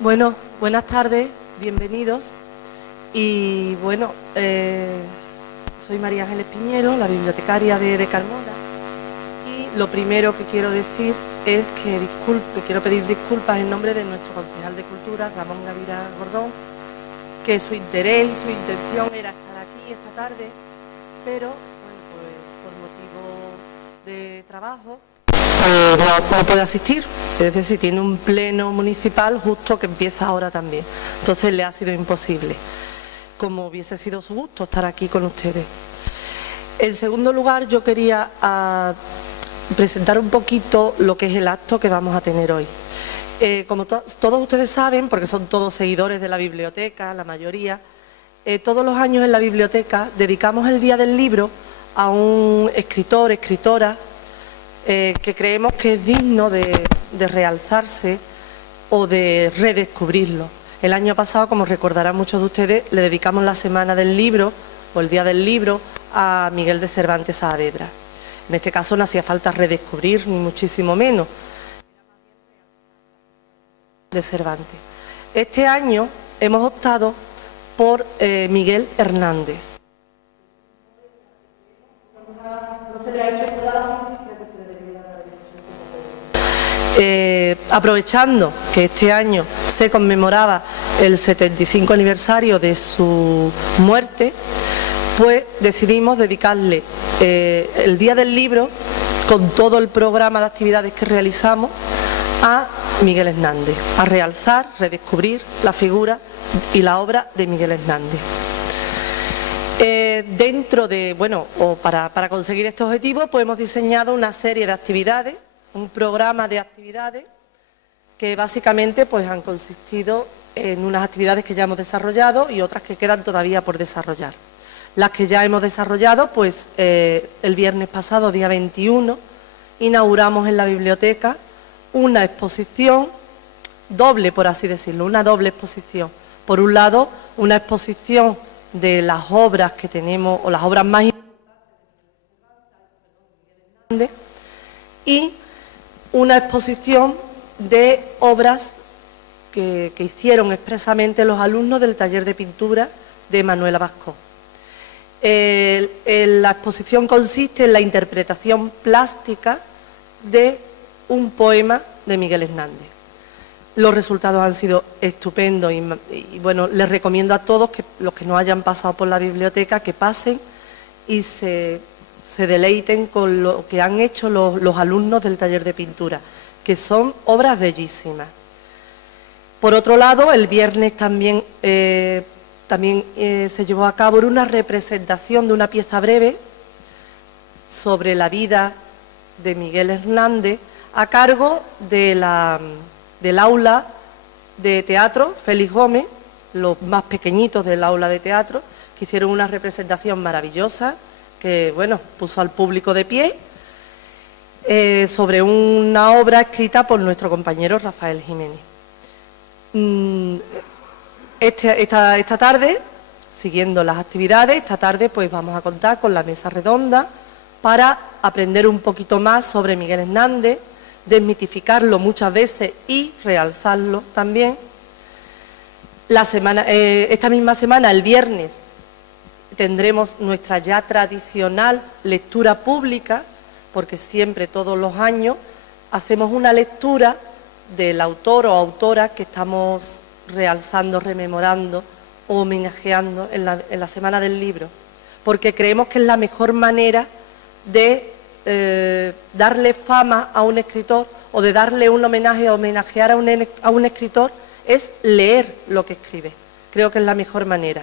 Bueno, buenas tardes, bienvenidos. Y bueno, soy María Ángeles Piñero, la bibliotecaria de Carmona. Y lo primero que quiero decir es que quiero pedir disculpas en nombre de nuestro concejal de Cultura, Ramón Gavira Gordón, que su interés y su intención era estar aquí esta tarde, pero bueno, pues por motivo de trabajo no puede asistir. Es decir, tiene un pleno municipal justo que empieza ahora también. Entonces le ha sido imposible, como hubiese sido su gusto, estar aquí con ustedes. En segundo lugar, yo quería presentar un poquito lo que es el acto que vamos a tener hoy. Como todos ustedes saben, porque son todos seguidores de la biblioteca, la mayoría, todos los años en la biblioteca dedicamos el Día del Libro a un escritor, escritora, que creemos que es digno de realzarse o de redescubrirlo. El año pasado, como recordarán muchos de ustedes, le dedicamos la Semana del Libro o el Día del Libro a Miguel de Cervantes Saavedra. En este caso no hacía falta redescubrir, ni muchísimo menos, de Cervantes. Este año hemos optado por Miguel Hernández. No se le ha hecho toda la justicia que se le debería haber hecho. Aprovechando que este año se conmemoraba el 75 aniversario de su muerte, pues decidimos dedicarle el Día del Libro, con todo el programa de actividades que realizamos, a Miguel Hernández, a realzar, redescubrir la figura y la obra de Miguel Hernández. Dentro de, bueno, o para conseguir este objetivo, pues hemos diseñado una serie de actividades, un programa de actividades que básicamente pues han consistido en unas actividades que ya hemos desarrollado y otras que quedan todavía por desarrollar. Las que ya hemos desarrollado, pues el viernes pasado, día 21, inauguramos en la biblioteca una exposición doble, por así decirlo, una doble exposición. Por un lado, una exposición de las obras que tenemos, o las obras más importantes, y una exposición de obras que hicieron expresamente los alumnos del taller de pintura de Manuela Bascó. La exposición consiste en la interpretación plástica de un poema de Miguel Hernández. Los resultados han sido estupendos y bueno, les recomiendo a todos, los que no hayan pasado por la biblioteca, que pasen y se deleiten con lo que han hecho los alumnos del taller de pintura, que son obras bellísimas. Por otro lado, el viernes también se llevó a cabo una representación de una pieza breve sobre la vida de Miguel Hernández, a cargo del aula de teatro Félix Gómez, los más pequeñitos del aula de teatro, que hicieron una representación maravillosa que, bueno, puso al público de pie, sobre una obra escrita por nuestro compañero Rafael Jiménez. Esta tarde, siguiendo las actividades, esta tarde pues vamos a contar con la mesa redonda para aprender un poquito más sobre Miguel Hernández, desmitificarlo muchas veces y realzarlo también. Esta misma semana, el viernes, tendremos nuestra ya tradicional lectura pública, porque siempre, todos los años, hacemos una lectura del autor o autora que estamos realzando, rememorando o homenajeando en la Semana del Libro, porque creemos que es la mejor manera de darle fama a un escritor o de darle un homenaje o homenajear a un escritor, es leer lo que escribe. Creo que es la mejor manera.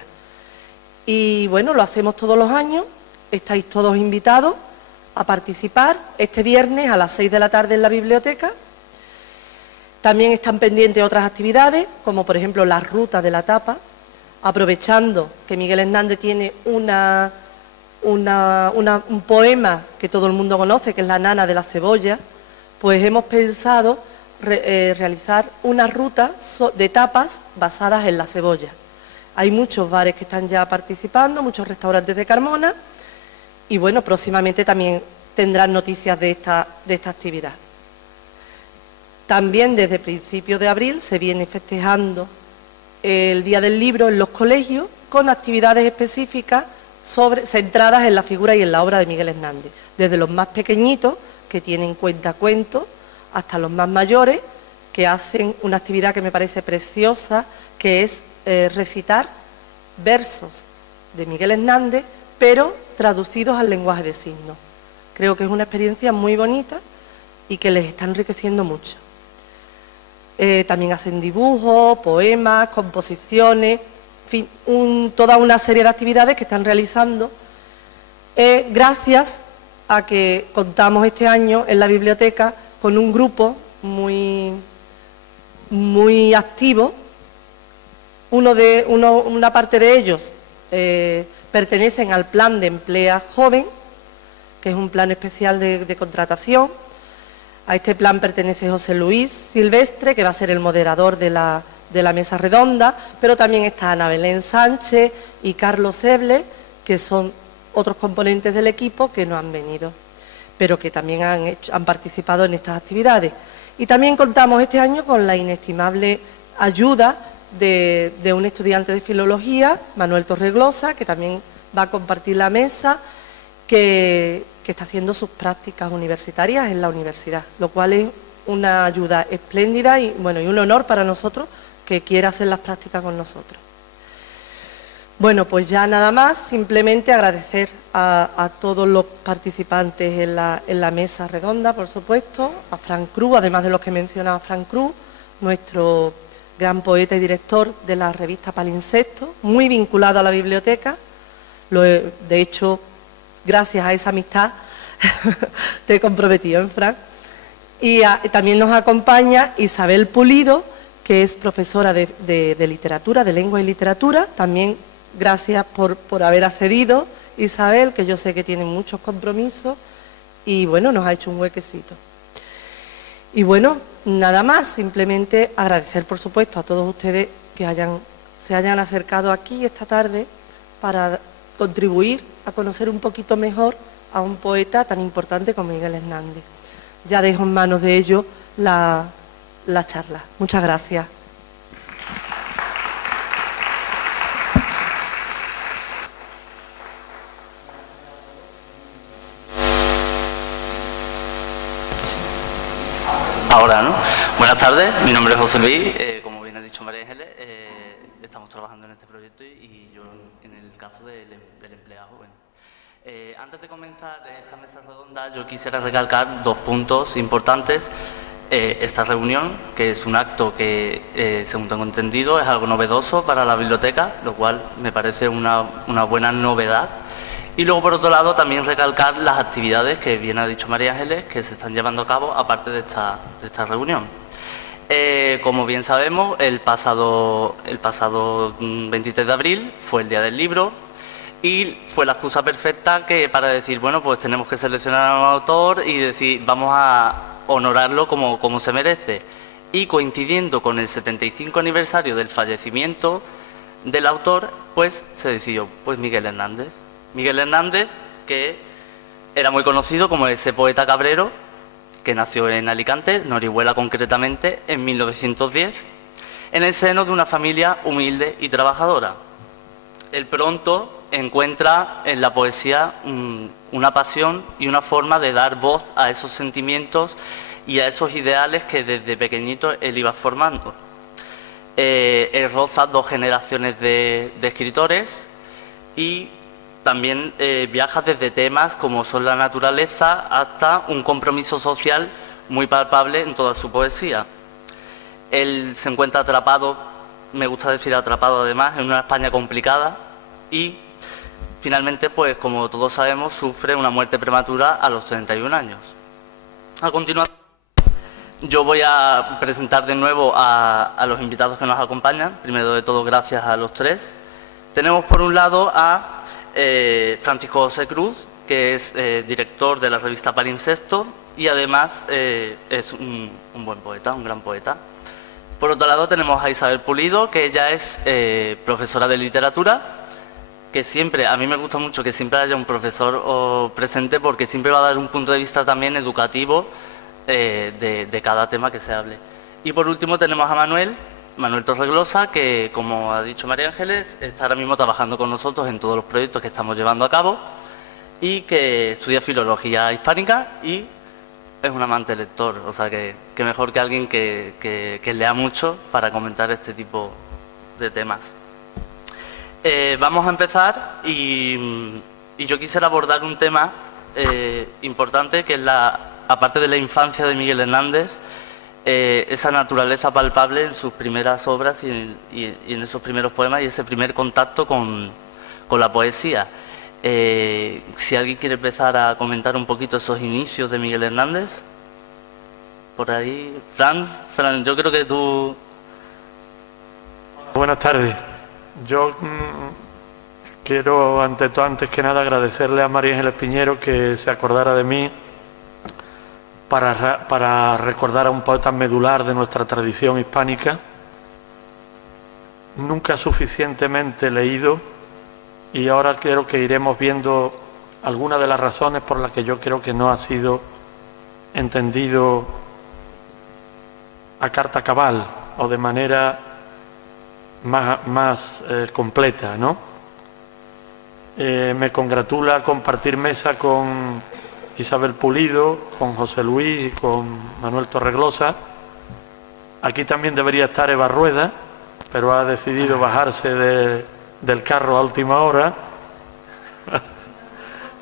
Y bueno, lo hacemos todos los años, estáis todos invitados a participar este viernes a las 6 de la tarde en la biblioteca. También están pendientes otras actividades, como por ejemplo las rutas de la tapa, aprovechando que Miguel Hernández tiene un poema que todo el mundo conoce, que es La nana de la cebolla, pues hemos pensado realizar una ruta de tapas basadas en la cebolla. Hay muchos bares que están ya participando, muchos restaurantes de Carmona, y bueno, próximamente también tendrán noticias de esta actividad. También desde principios de abril se viene festejando el Día del Libro en los colegios con actividades específicas centradas en la figura y en la obra de Miguel Hernández, desde los más pequeñitos, que tienen cuentacuentos, hasta los más mayores, que hacen una actividad que me parece preciosa, que es recitar versos de Miguel Hernández, pero traducidos al lenguaje de signos. Creo que es una experiencia muy bonita y que les está enriqueciendo mucho. También hacen dibujos, poemas, composiciones, en fin, toda una serie de actividades que están realizando gracias a que contamos este año en la biblioteca con un grupo muy activo. Una parte de ellos pertenecen al plan de Emplea Joven, que es un plan especial de contratación. A este plan pertenece José Luis Silvestre, que va a ser el moderador de la mesa redonda, pero también está Ana Belén Sánchez y Carlos Eble, que son otros componentes del equipo que no han venido, pero que también han participado en estas actividades. Y también contamos este año con la inestimable ayuda de un estudiante de Filología, Manuel Torreglosa, que también va a compartir la mesa, que está haciendo sus prácticas universitarias en la universidad, lo cual es una ayuda espléndida y un honor para nosotros que quiera hacer las prácticas con nosotros. Bueno, pues ya nada más, simplemente agradecer a todos los participantes en la mesa redonda, por supuesto, a Fran Cruz, además de los que mencionaba Fran Cruz, nuestro gran poeta y director de la revista Palinsecto, muy vinculado a la biblioteca. De hecho, gracias a esa amistad te he comprometido, Fran. Y también nos acompaña Isabel Pulido, que es profesora de literatura, de lengua y literatura. También gracias por haber accedido, Isabel, que yo sé que tiene muchos compromisos y bueno, nos ha hecho un huequecito. Y bueno, nada más, simplemente agradecer por supuesto a todos ustedes que se hayan acercado aquí esta tarde para contribuir a conocer un poquito mejor a un poeta tan importante como Miguel Hernández. Ya dejo en manos de ellos la charla. Muchas gracias. Ahora, ¿no? Buenas tardes, mi nombre es José Luis, como bien ha dicho María Ángeles, estamos trabajando en este proyecto y yo en el caso del Emplea Joven. Antes de comenzar esta mesa redonda, yo quisiera recalcar dos puntos importantes. Esta reunión, que es un acto que, según tengo entendido, es algo novedoso para la biblioteca, lo cual me parece una buena novedad. Y luego, por otro lado, también recalcar las actividades que bien ha dicho María Ángeles, que se están llevando a cabo aparte de esta reunión. Como bien sabemos, el pasado 23 de abril fue el Día del Libro y fue la excusa perfecta para decir, bueno, pues tenemos que seleccionar a un autor y decir, vamos a honorarlo como se merece. Y coincidiendo con el 75 aniversario del fallecimiento del autor, pues se decidió, pues Miguel Hernández. Miguel Hernández, que era muy conocido como ese poeta cabrero, que nació en Alicante, en Orihuela concretamente, en 1910, en el seno de una familia humilde y trabajadora. Él pronto encuentra en la poesía una pasión y una forma de dar voz a esos sentimientos y a esos ideales que desde pequeñito él iba formando. Él roza dos generaciones de escritores y también viaja desde temas como son la naturaleza hasta un compromiso social muy palpable en toda su poesía. Él se encuentra atrapado, me gusta decir atrapado además, en una España complicada y finalmente, pues como todos sabemos, sufre una muerte prematura a los 31 años. A continuación, yo voy a presentar de nuevo a los invitados que nos acompañan. Primero de todo, gracias a los tres. Tenemos por un lado a Francisco José Cruz, que es director de la revista Palinsecto y además es un buen poeta, un gran poeta. Por otro lado tenemos a Isabel Pulido, que ella es profesora de literatura, que siempre, a mí me gusta mucho que siempre haya un profesor presente porque siempre va a dar un punto de vista también educativo de cada tema que se hable. Y por último tenemos a Manuel Torreglosa, que como ha dicho María Ángeles, está ahora mismo trabajando con nosotros en todos los proyectos que estamos llevando a cabo y que estudia filología hispánica y es un amante lector, o sea que mejor que alguien que lea mucho para comentar este tipo de temas. Vamos a empezar y yo quisiera abordar un tema importante que es aparte de la infancia de Miguel Hernández, esa naturaleza palpable en sus primeras obras y en esos primeros poemas y ese primer contacto con la poesía. Si alguien quiere empezar a comentar un poquito esos inicios de Miguel Hernández, por ahí. Fran, yo creo que tú... Buenas tardes. Yo quiero antes que nada agradecerle a María Ángeles Piñero que se acordara de mí para recordar a un poeta medular de nuestra tradición hispánica, nunca suficientemente leído, y ahora creo que iremos viendo algunas de las razones por las que yo creo que no ha sido entendido a carta cabal o de manera más completa, ¿no? Me congratula compartir mesa con Isabel Pulido, con José Luis y con Manuel Torreglosa. Aquí también debería estar Eva Rueda, pero ha decidido bajarse del carro a última hora.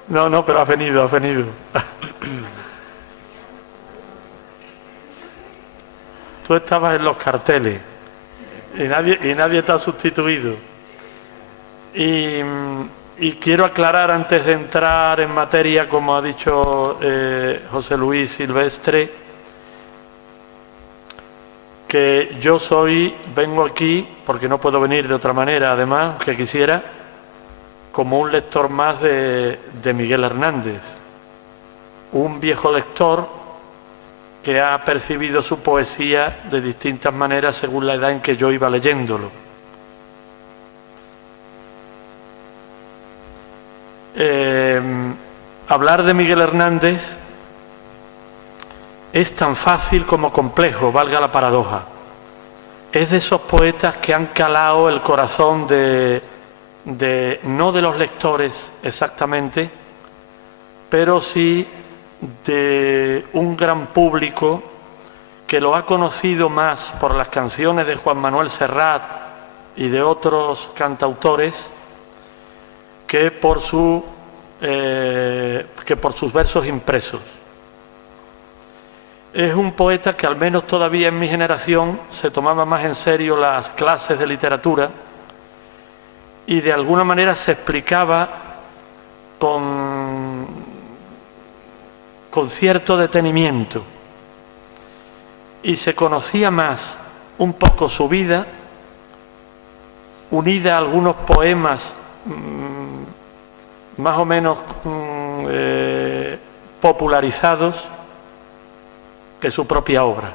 No, pero ha venido. Tú estabas en los carteles y nadie te ha sustituido. Y quiero aclarar antes de entrar en materia, como ha dicho José Luis Silvestre, que yo vengo aquí, porque no puedo venir de otra manera, además, que quisiera, como un lector más de Miguel Hernández, un viejo lector que ha percibido su poesía de distintas maneras según la edad en que yo iba leyéndolo. Hablar de Miguel Hernández es tan fácil como complejo, valga la paradoja. Es de esos poetas que han calado el corazón no de los lectores exactamente, pero sí de un gran público que lo ha conocido más por las canciones de Juan Manuel Serrat y de otros cantautores que por sus versos impresos. Es un poeta que al menos todavía en mi generación se tomaba más en serio las clases de literatura y de alguna manera se explicaba con cierto detenimiento y se conocía más un poco su vida, unida a algunos poemas más o menos popularizados, que su propia obra.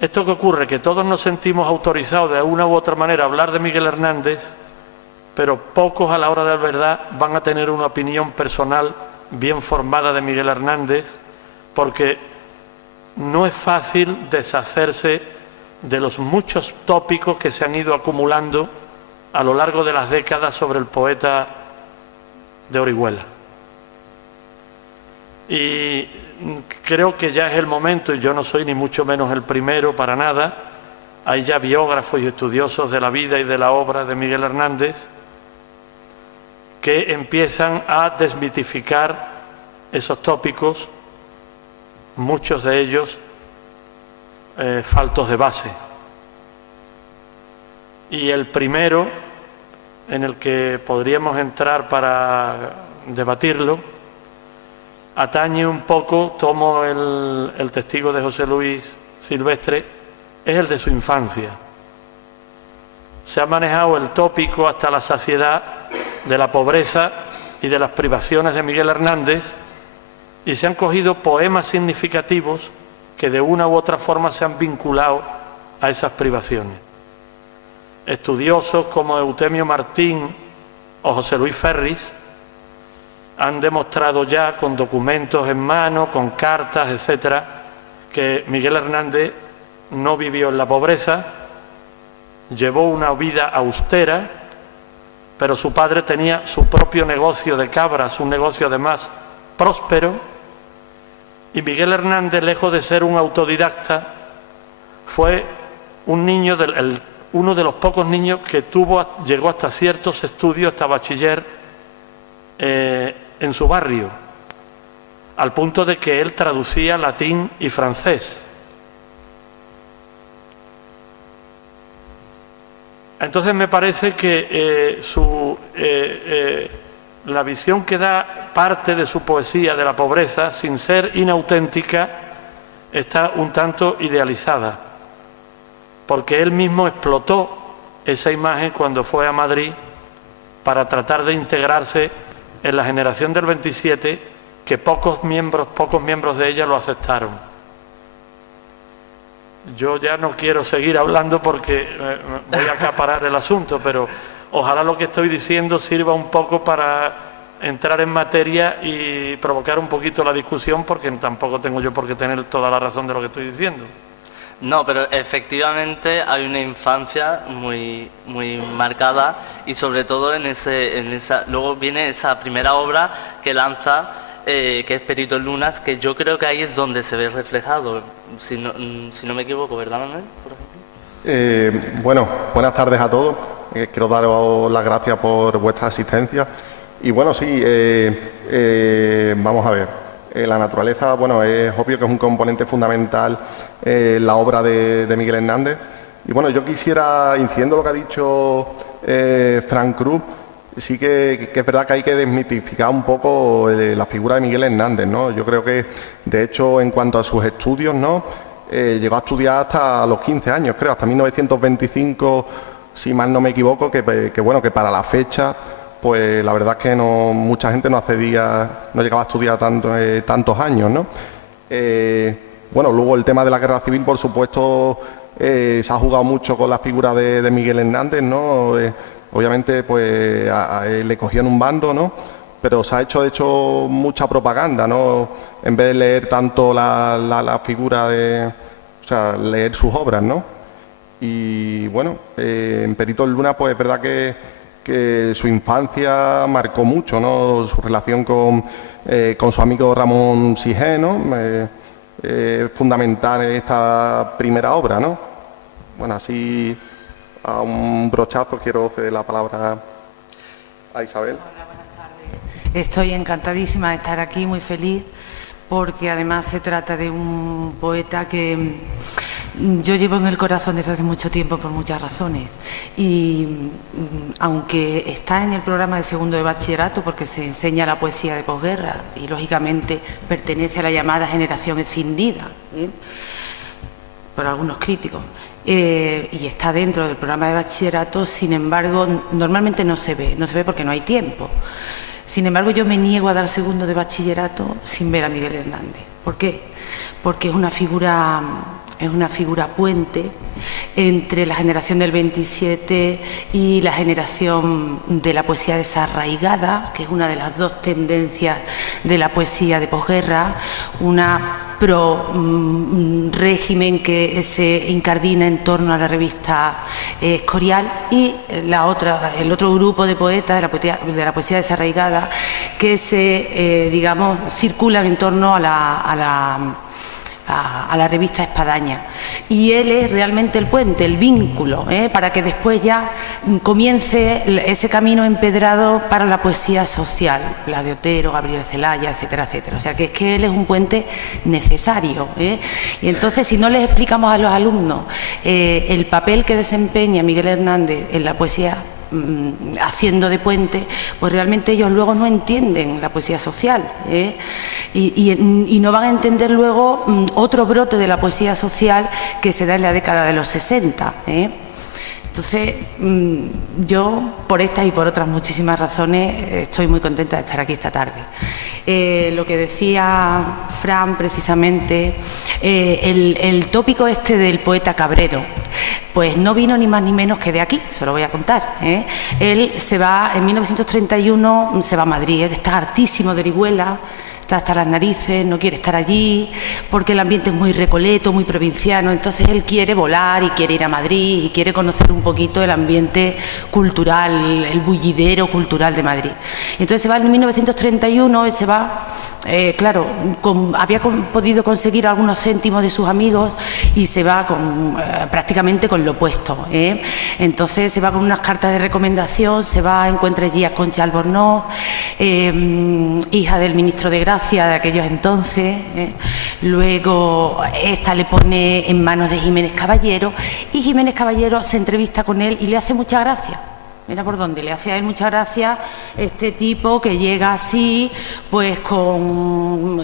Esto que ocurre, que todos nos sentimos autorizados de una u otra manera a hablar de Miguel Hernández, pero pocos a la hora de la verdad van a tener una opinión personal bien formada de Miguel Hernández, porque no es fácil deshacerse de los muchos tópicos que se han ido acumulando a lo largo de las décadas sobre el poeta de Orihuela. Y creo que ya es el momento, y yo no soy ni mucho menos el primero para nada, hay ya biógrafos y estudiosos de la vida y de la obra de Miguel Hernández que empiezan a desmitificar esos tópicos, muchos de ellos faltos de base. Y el primero, en el que podríamos entrar para debatirlo, atañe un poco, tomo el testigo de José Luis Silvestre, es el de su infancia. Se ha manejado el tópico hasta la saciedad de la pobreza y de las privaciones de Miguel Hernández y se han cogido poemas significativos que de una u otra forma se han vinculado a esas privaciones. Estudiosos como Eutemio Martín o José Luis Ferris han demostrado ya con documentos en mano, con cartas, etcétera, que Miguel Hernández no vivió en la pobreza, llevó una vida austera, pero su padre tenía su propio negocio de cabras, un negocio además próspero, y Miguel Hernández, lejos de ser un autodidacta, fue un niño, uno de los pocos niños que llegó hasta ciertos estudios, hasta bachiller, en su barrio, al punto de que él traducía latín y francés. Entonces me parece que la visión que da parte de su poesía de la pobreza, sin ser inauténtica, está un tanto idealizada, porque él mismo explotó esa imagen cuando fue a Madrid para tratar de integrarse en la generación del 27, que pocos miembros de ella lo aceptaron. Yo ya no quiero seguir hablando porque voy a acaparar el asunto, pero ojalá lo que estoy diciendo sirva un poco para entrar en materia y provocar un poquito la discusión, porque tampoco tengo yo por qué tener toda la razón de lo que estoy diciendo. No, pero efectivamente hay una infancia muy marcada, y sobre todo en esa luego viene esa primera obra que lanza, que es Perito en Lunas, que yo creo que ahí es donde se ve reflejado, si no me equivoco, ¿verdad, Manuel? Por ejemplo. Bueno, buenas tardes a todos. Quiero daros las gracias por vuestra asistencia. Y bueno, sí, vamos a ver. La naturaleza, bueno, es obvio que es un componente fundamental en la obra de Miguel Hernández. Y bueno, yo quisiera, incidiendo lo que ha dicho Frank Cruz, sí que es verdad que hay que desmitificar un poco la figura de Miguel Hernández, ¿no? Yo creo que, de hecho, en cuanto a sus estudios, ¿no? Llegó a estudiar hasta los 15 años, creo, hasta 1925, si mal no me equivoco, que bueno, que para la fecha, pues la verdad es que mucha gente no llegaba a estudiar tantos años, ¿no? Bueno, luego el tema de la guerra civil, por supuesto, se ha jugado mucho con la figura de Miguel Hernández, ¿no? Obviamente, pues le cogían un bando, ¿no? Pero se ha hecho mucha propaganda, ¿no? En vez de leer tanto la figura o sea, leer sus obras, ¿no? Y bueno, en Perito en Luna, pues es verdad que su infancia marcó mucho, ¿no? Su relación con su amigo Ramón Sigé, ¿no? Fundamental en esta primera obra, ¿no? Bueno, así a un brochazo quiero ceder la palabra a Isabel. Hola, buenas tardes. Estoy encantadísima de estar aquí, muy feliz, porque además se trata de un poeta que yo llevo en el corazón desde hace mucho tiempo por muchas razones, y aunque está en el programa de segundo de bachillerato porque se enseña la poesía de posguerra y lógicamente pertenece a la llamada generación escindida por algunos críticos, y está dentro del programa de bachillerato, sin embargo normalmente no se ve porque no hay tiempo. Sin embargo, yo me niego a dar segundo de bachillerato sin ver a Miguel Hernández. ¿Por qué? Porque es una figura puente entre la generación del 27 y la generación de la poesía desarraigada, que es una de las dos tendencias de la poesía de posguerra, una pro régimen que se incardina en torno a la revista Escorial, y el otro grupo de poetas de la poesía desarraigada que digamos, circulan en torno a la revista Espadaña, y él es realmente el puente, el vínculo, para que después ya comience ese camino empedrado para la poesía social, la de Otero, Gabriel Celaya, etcétera, etcétera. O sea que es que él es un puente necesario, y entonces si no les explicamos a los alumnos el papel que desempeña Miguel Hernández en la poesía haciendo de puente, pues realmente ellos luego no entienden la poesía social, y no van a entender luego otro brote de la poesía social que se da en la década de los 60. Entonces, yo, por estas y por otras muchísimas razones, estoy muy contenta de estar aquí esta tarde. Lo que decía Fran precisamente, el tópico este del poeta Cabrero, pues no vino ni más ni menos que de aquí, se lo voy a contar. Él se va, en 1931, se va a Madrid, él está hartísimo de Orihuela, está hasta las narices, no quiere estar allí, porque el ambiente es muy recoleto, muy provinciano, entonces él quiere volar y quiere ir a Madrid y quiere conocer un poquito el ambiente cultural, el bullidero cultural de Madrid. Y entonces se va en 1931, él se va, claro, había podido conseguir algunos céntimos de sus amigos y se va prácticamente con lo opuesto. Entonces se va con unas cartas de recomendación, se va, encuentra allí a Concha Albornoz, hija del ministro de Gracia de aquellos entonces, luego esta le pone en manos de Jiménez Caballero y Jiménez Caballero se entrevista con él y le hace mucha gracia. Mira por dónde, le hace a él mucha gracia este tipo que llega así, pues con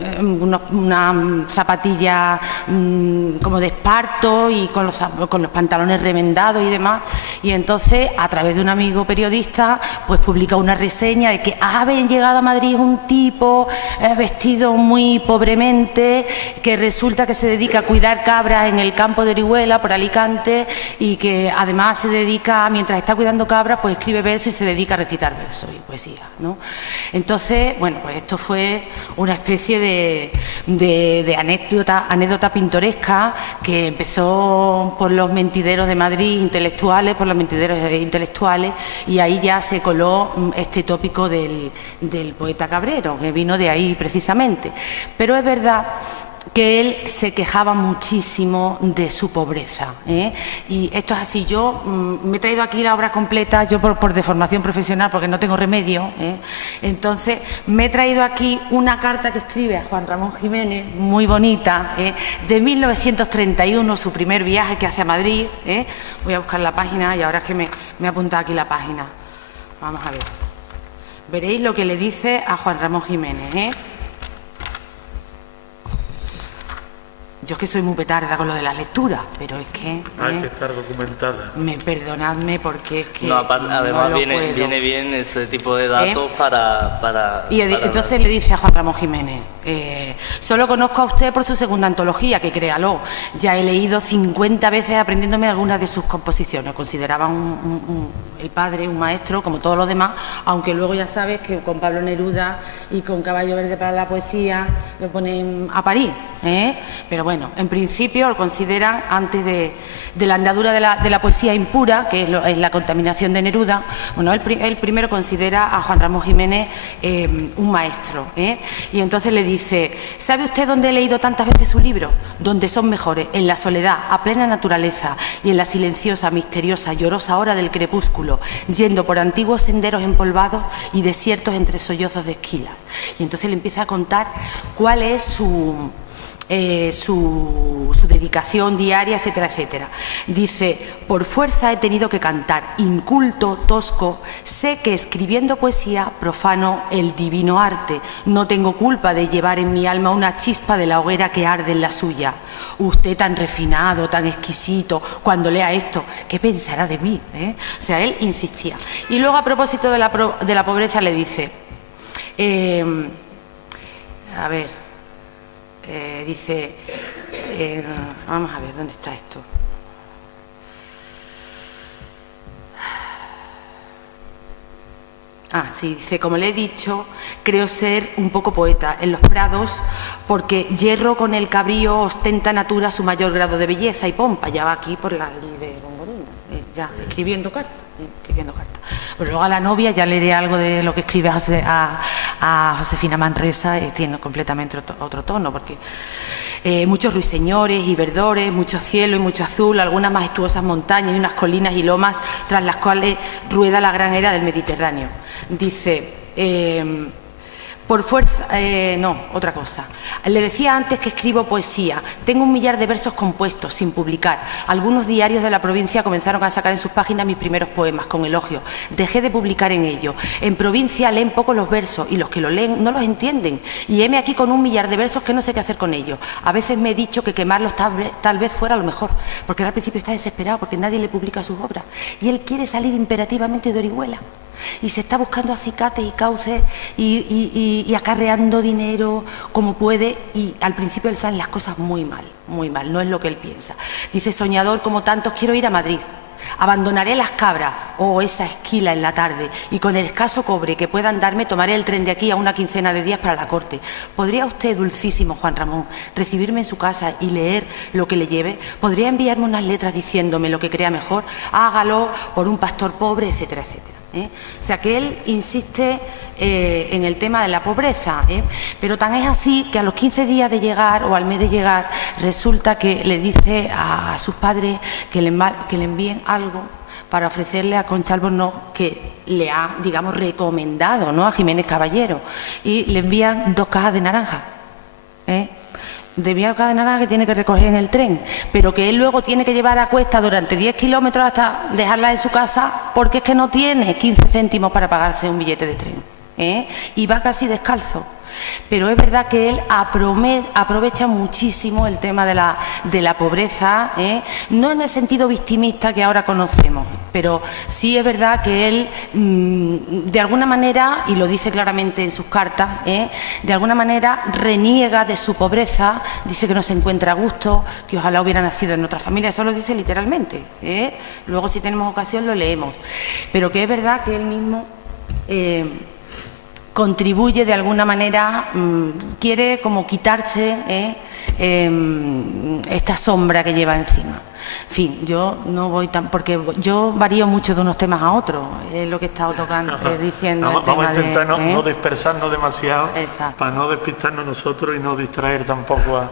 una zapatilla como de esparto y con los pantalones remendados y demás. Y entonces, a través de un amigo periodista, pues publica una reseña de que ha llegado a Madrid un tipo vestido muy pobremente, que resulta que se dedica a cuidar cabras en el campo de Orihuela, por Alicante, y que además se dedica, mientras está cuidando cabras, pues escribe versos y se dedica a recitar versos y poesía, ¿no? Entonces, bueno, pues esto fue una especie de anécdota pintoresca que empezó por los mentideros de Madrid intelectuales, por los mentideros intelectuales, y ahí ya se coló este tópico del poeta Cabrero, que vino de ahí precisamente. Pero es verdad que él se quejaba muchísimo de su pobreza, y esto es así. Yo me he traído aquí la obra completa, yo por deformación profesional, porque no tengo remedio, entonces me he traído aquí una carta que escribe a Juan Ramón Jiménez, muy bonita, de 1931, su primer viaje que hace a Madrid. Voy a buscar la página y ahora es que me he apuntado aquí la página. Vamos a ver. Veréis lo que le dice a Juan Ramón Jiménez, Yo es que soy muy petarda con lo de las lecturas, pero es que... Hay que estar documentada. Perdonadme porque es que no, además no viene bien ese tipo de datos para... Y entonces le dice a Juan Ramón Jiménez, solo conozco a usted por su segunda antología, que créalo, ya he leído 50 veces aprendiéndome algunas de sus composiciones. Consideraba el padre un maestro, como todos los demás, aunque luego ya sabes que con Pablo Neruda y con Caballo Verde para la poesía lo ponen a parir, pero bueno, en principio lo consideran, antes de la andadura de la poesía impura, que es la contaminación de Neruda. Bueno, él primero considera a Juan Ramón Jiménez un maestro, y entonces le dice, ¿sabe usted dónde he leído tantas veces su libro? Donde son mejores, en la soledad, a plena naturaleza, y en la silenciosa, misteriosa, llorosa hora del crepúsculo, yendo por antiguos senderos empolvados y desiertos entre sollozos de esquilas. Y entonces le empieza a contar cuál es su dedicación diaria, etcétera, etcétera. Dice, por fuerza he tenido que cantar, inculto, tosco, sé que escribiendo poesía profano el divino arte, no tengo culpa de llevar en mi alma una chispa de la hoguera que arde en la suya. Usted tan refinado, tan exquisito, cuando lea esto, ¿qué pensará de mí? O sea, él insistía. Y luego, a propósito de la pobreza, le dice, a ver, dice, vamos a ver, ¿dónde está esto? Sí, dice, como le he dicho, creo ser un poco poeta en los prados, porque hierro con el cabrío ostenta natura su mayor grado de belleza y pompa. Ya va aquí por la ley de Gongorina, ya escribiendo cartas. Pero luego a la novia ya le diré algo de lo que escribe a Josefina Manresa, tiene completamente otro tono, porque muchos ruiseñores y verdores, mucho cielo y mucho azul, algunas majestuosas montañas y unas colinas y lomas tras las cuales rueda la gran era del Mediterráneo. Dice, por fuerza, no, otra cosa. Le decía antes que escribo poesía. Tengo 1 millar de versos compuestos, sin publicar. Algunos diarios de la provincia comenzaron a sacar en sus páginas mis primeros poemas, con elogios. Dejé de publicar en ellos. En provincia leen poco los versos y los que lo leen no los entienden. Y heme aquí con 1 millar de versos que no sé qué hacer con ellos. A veces me he dicho que quemarlos tal vez fuera lo mejor, porque él al principio está desesperado porque nadie le publica sus obras. Y él quiere salir imperativamente de Orihuela. Y se está buscando acicates y cauces y y acarreando dinero como puede, y al principio le salen las cosas muy mal, no es lo que él piensa. Dice: soñador como tantos, quiero ir a Madrid. Abandonaré las cabras o esa esquila en la tarde y con el escaso cobre que puedan darme tomaré el tren de aquí a una quincena de días para la corte. ¿Podría usted, dulcísimo Juan Ramón, recibirme en su casa y leer lo que le lleve? ¿Podría enviarme unas letras diciéndome lo que crea mejor? Hágalo por un pastor pobre, etcétera, etcétera. O sea que él insiste en el tema de la pobreza, pero tan es así que a los 15 días de llegar o al mes de llegar resulta que le dice a sus padres que le envíen algo para ofrecerle a Concha Albornoz, que le ha, digamos, recomendado, ¿no?, a Jiménez Caballero, y le envían 2 cajas de naranja, de cajas de naranja que tiene que recoger en el tren, pero que él luego tiene que llevar a cuesta durante 10 kilómetros hasta dejarla en su casa, porque es que no tiene 15 céntimos para pagarse un billete de tren, y va casi descalzo. Pero es verdad que él aprovecha muchísimo el tema de la pobreza, no en el sentido victimista que ahora conocemos, pero sí es verdad que él, de alguna manera, y lo dice claramente en sus cartas, de alguna manera reniega de su pobreza, dice que no se encuentra a gusto, que ojalá hubiera nacido en otra familia, eso lo dice literalmente, luego si tenemos ocasión lo leemos, pero que es verdad que él mismo contribuye de alguna manera, quiere como quitarse esta sombra que lleva encima. En fin, yo no voy tan, porque yo varío mucho de unos temas a otros, es lo que he estado tocando, diciendo. Vamos a intentar no dispersarnos demasiado. Exacto. Para no despistarnos nosotros y no distraer tampoco a...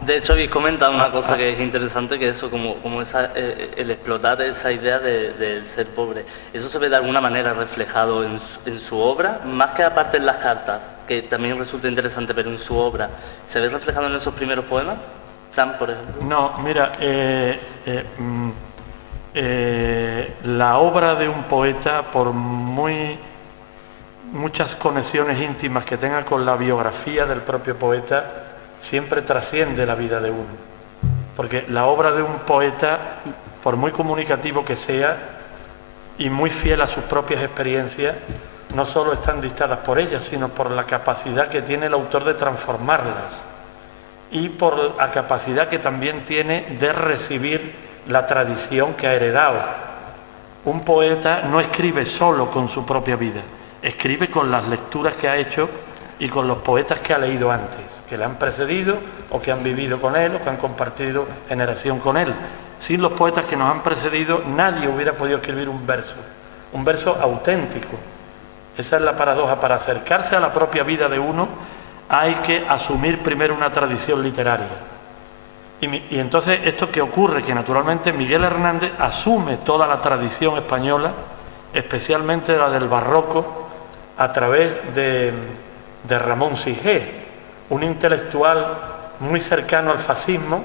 De hecho, habéis comentado una cosa que es interesante, que eso, como el explotar esa idea del ser pobre. ¿Eso se ve de alguna manera reflejado en su obra? Más que aparte en las cartas, que también resulta interesante, pero en su obra, ¿se ve reflejado en esos primeros poemas? Fran, por ejemplo. No, mira, la obra de un poeta, por muchas conexiones íntimas que tenga con la biografía del propio poeta, siempre trasciende la vida de uno, porque la obra de un poeta, por muy comunicativo que sea y muy fiel a sus propias experiencias, no solo están dictadas por ellas, sino por la capacidad que tiene el autor de transformarlas y por la capacidad que también tiene de recibir la tradición que ha heredado. Un poeta no escribe solo con su propia vida, escribe con las lecturas que ha hecho y con los poetas que ha leído antes, que le han precedido o que han vivido con él o que han compartido generación con él. Sin los poetas que nos han precedido, nadie hubiera podido escribir un verso auténtico. Esa es la paradoja. Para acercarse a la propia vida de uno hay que asumir primero una tradición literaria. Y entonces esto que ocurre, que naturalmente Miguel Hernández asume toda la tradición española, especialmente la del barroco, a través de Ramón Sigé, un intelectual muy cercano al fascismo,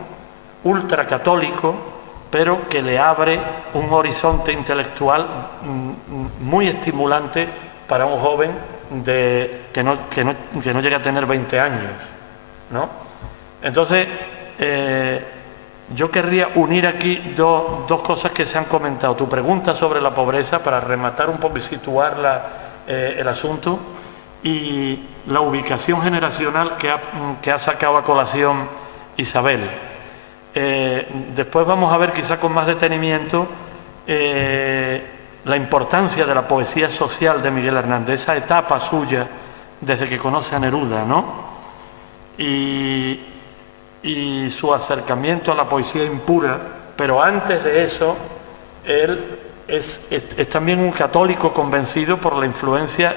ultracatólico, pero que le abre un horizonte intelectual muy estimulante para un joven que no llega a tener 20 años, ¿no? Entonces, yo querría unir aquí dos cosas que se han comentado. Tu pregunta sobre la pobreza, para rematar un poco y situar el asunto, y la ubicación generacional que ha sacado a colación Isabel. Después vamos a ver, quizá con más detenimiento, la importancia de la poesía social de Miguel Hernández, esa etapa suya desde que conoce a Neruda, ¿no? Y su acercamiento a la poesía impura, pero antes de eso, él es también un católico convencido por la influencia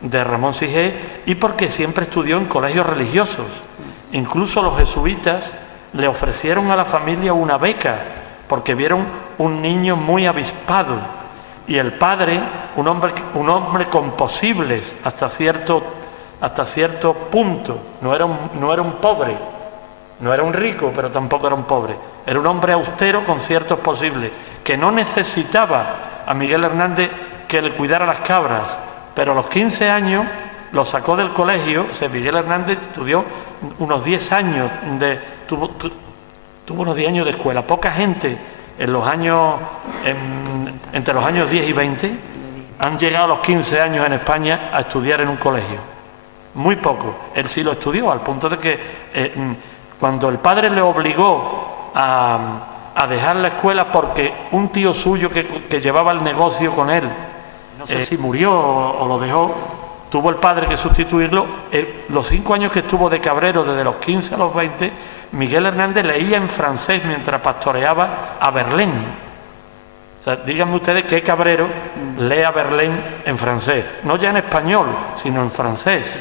de Ramón Sigé y porque siempre estudió en colegios religiosos. Incluso los jesuitas le ofrecieron a la familia una beca porque vieron un niño muy avispado y el padre, un hombre con posibles hasta cierto punto. No era un pobre, no era un rico, pero tampoco era un pobre. Era un hombre austero con ciertos posibles, que no necesitaba a Miguel Hernández que le cuidara las cabras, pero a los 15 años lo sacó del colegio. Miguel Hernández estudió unos 10 años, tuvo unos 10 años de escuela. Poca gente entre los años 10 y 20 han llegado a los 15 años en España a estudiar en un colegio. Muy poco. Él sí lo estudió, al punto de que cuando el padre le obligó a dejar la escuela porque un tío suyo que llevaba el negocio con él, no sé si murió o lo dejó, tuvo el padre que sustituirlo. Los 5 años que estuvo de cabrero, desde los 15 a los 20, Miguel Hernández leía en francés mientras pastoreaba a Verlaine. O sea, díganme ustedes qué cabrero lee a Verlaine en francés, no ya en español, sino en francés.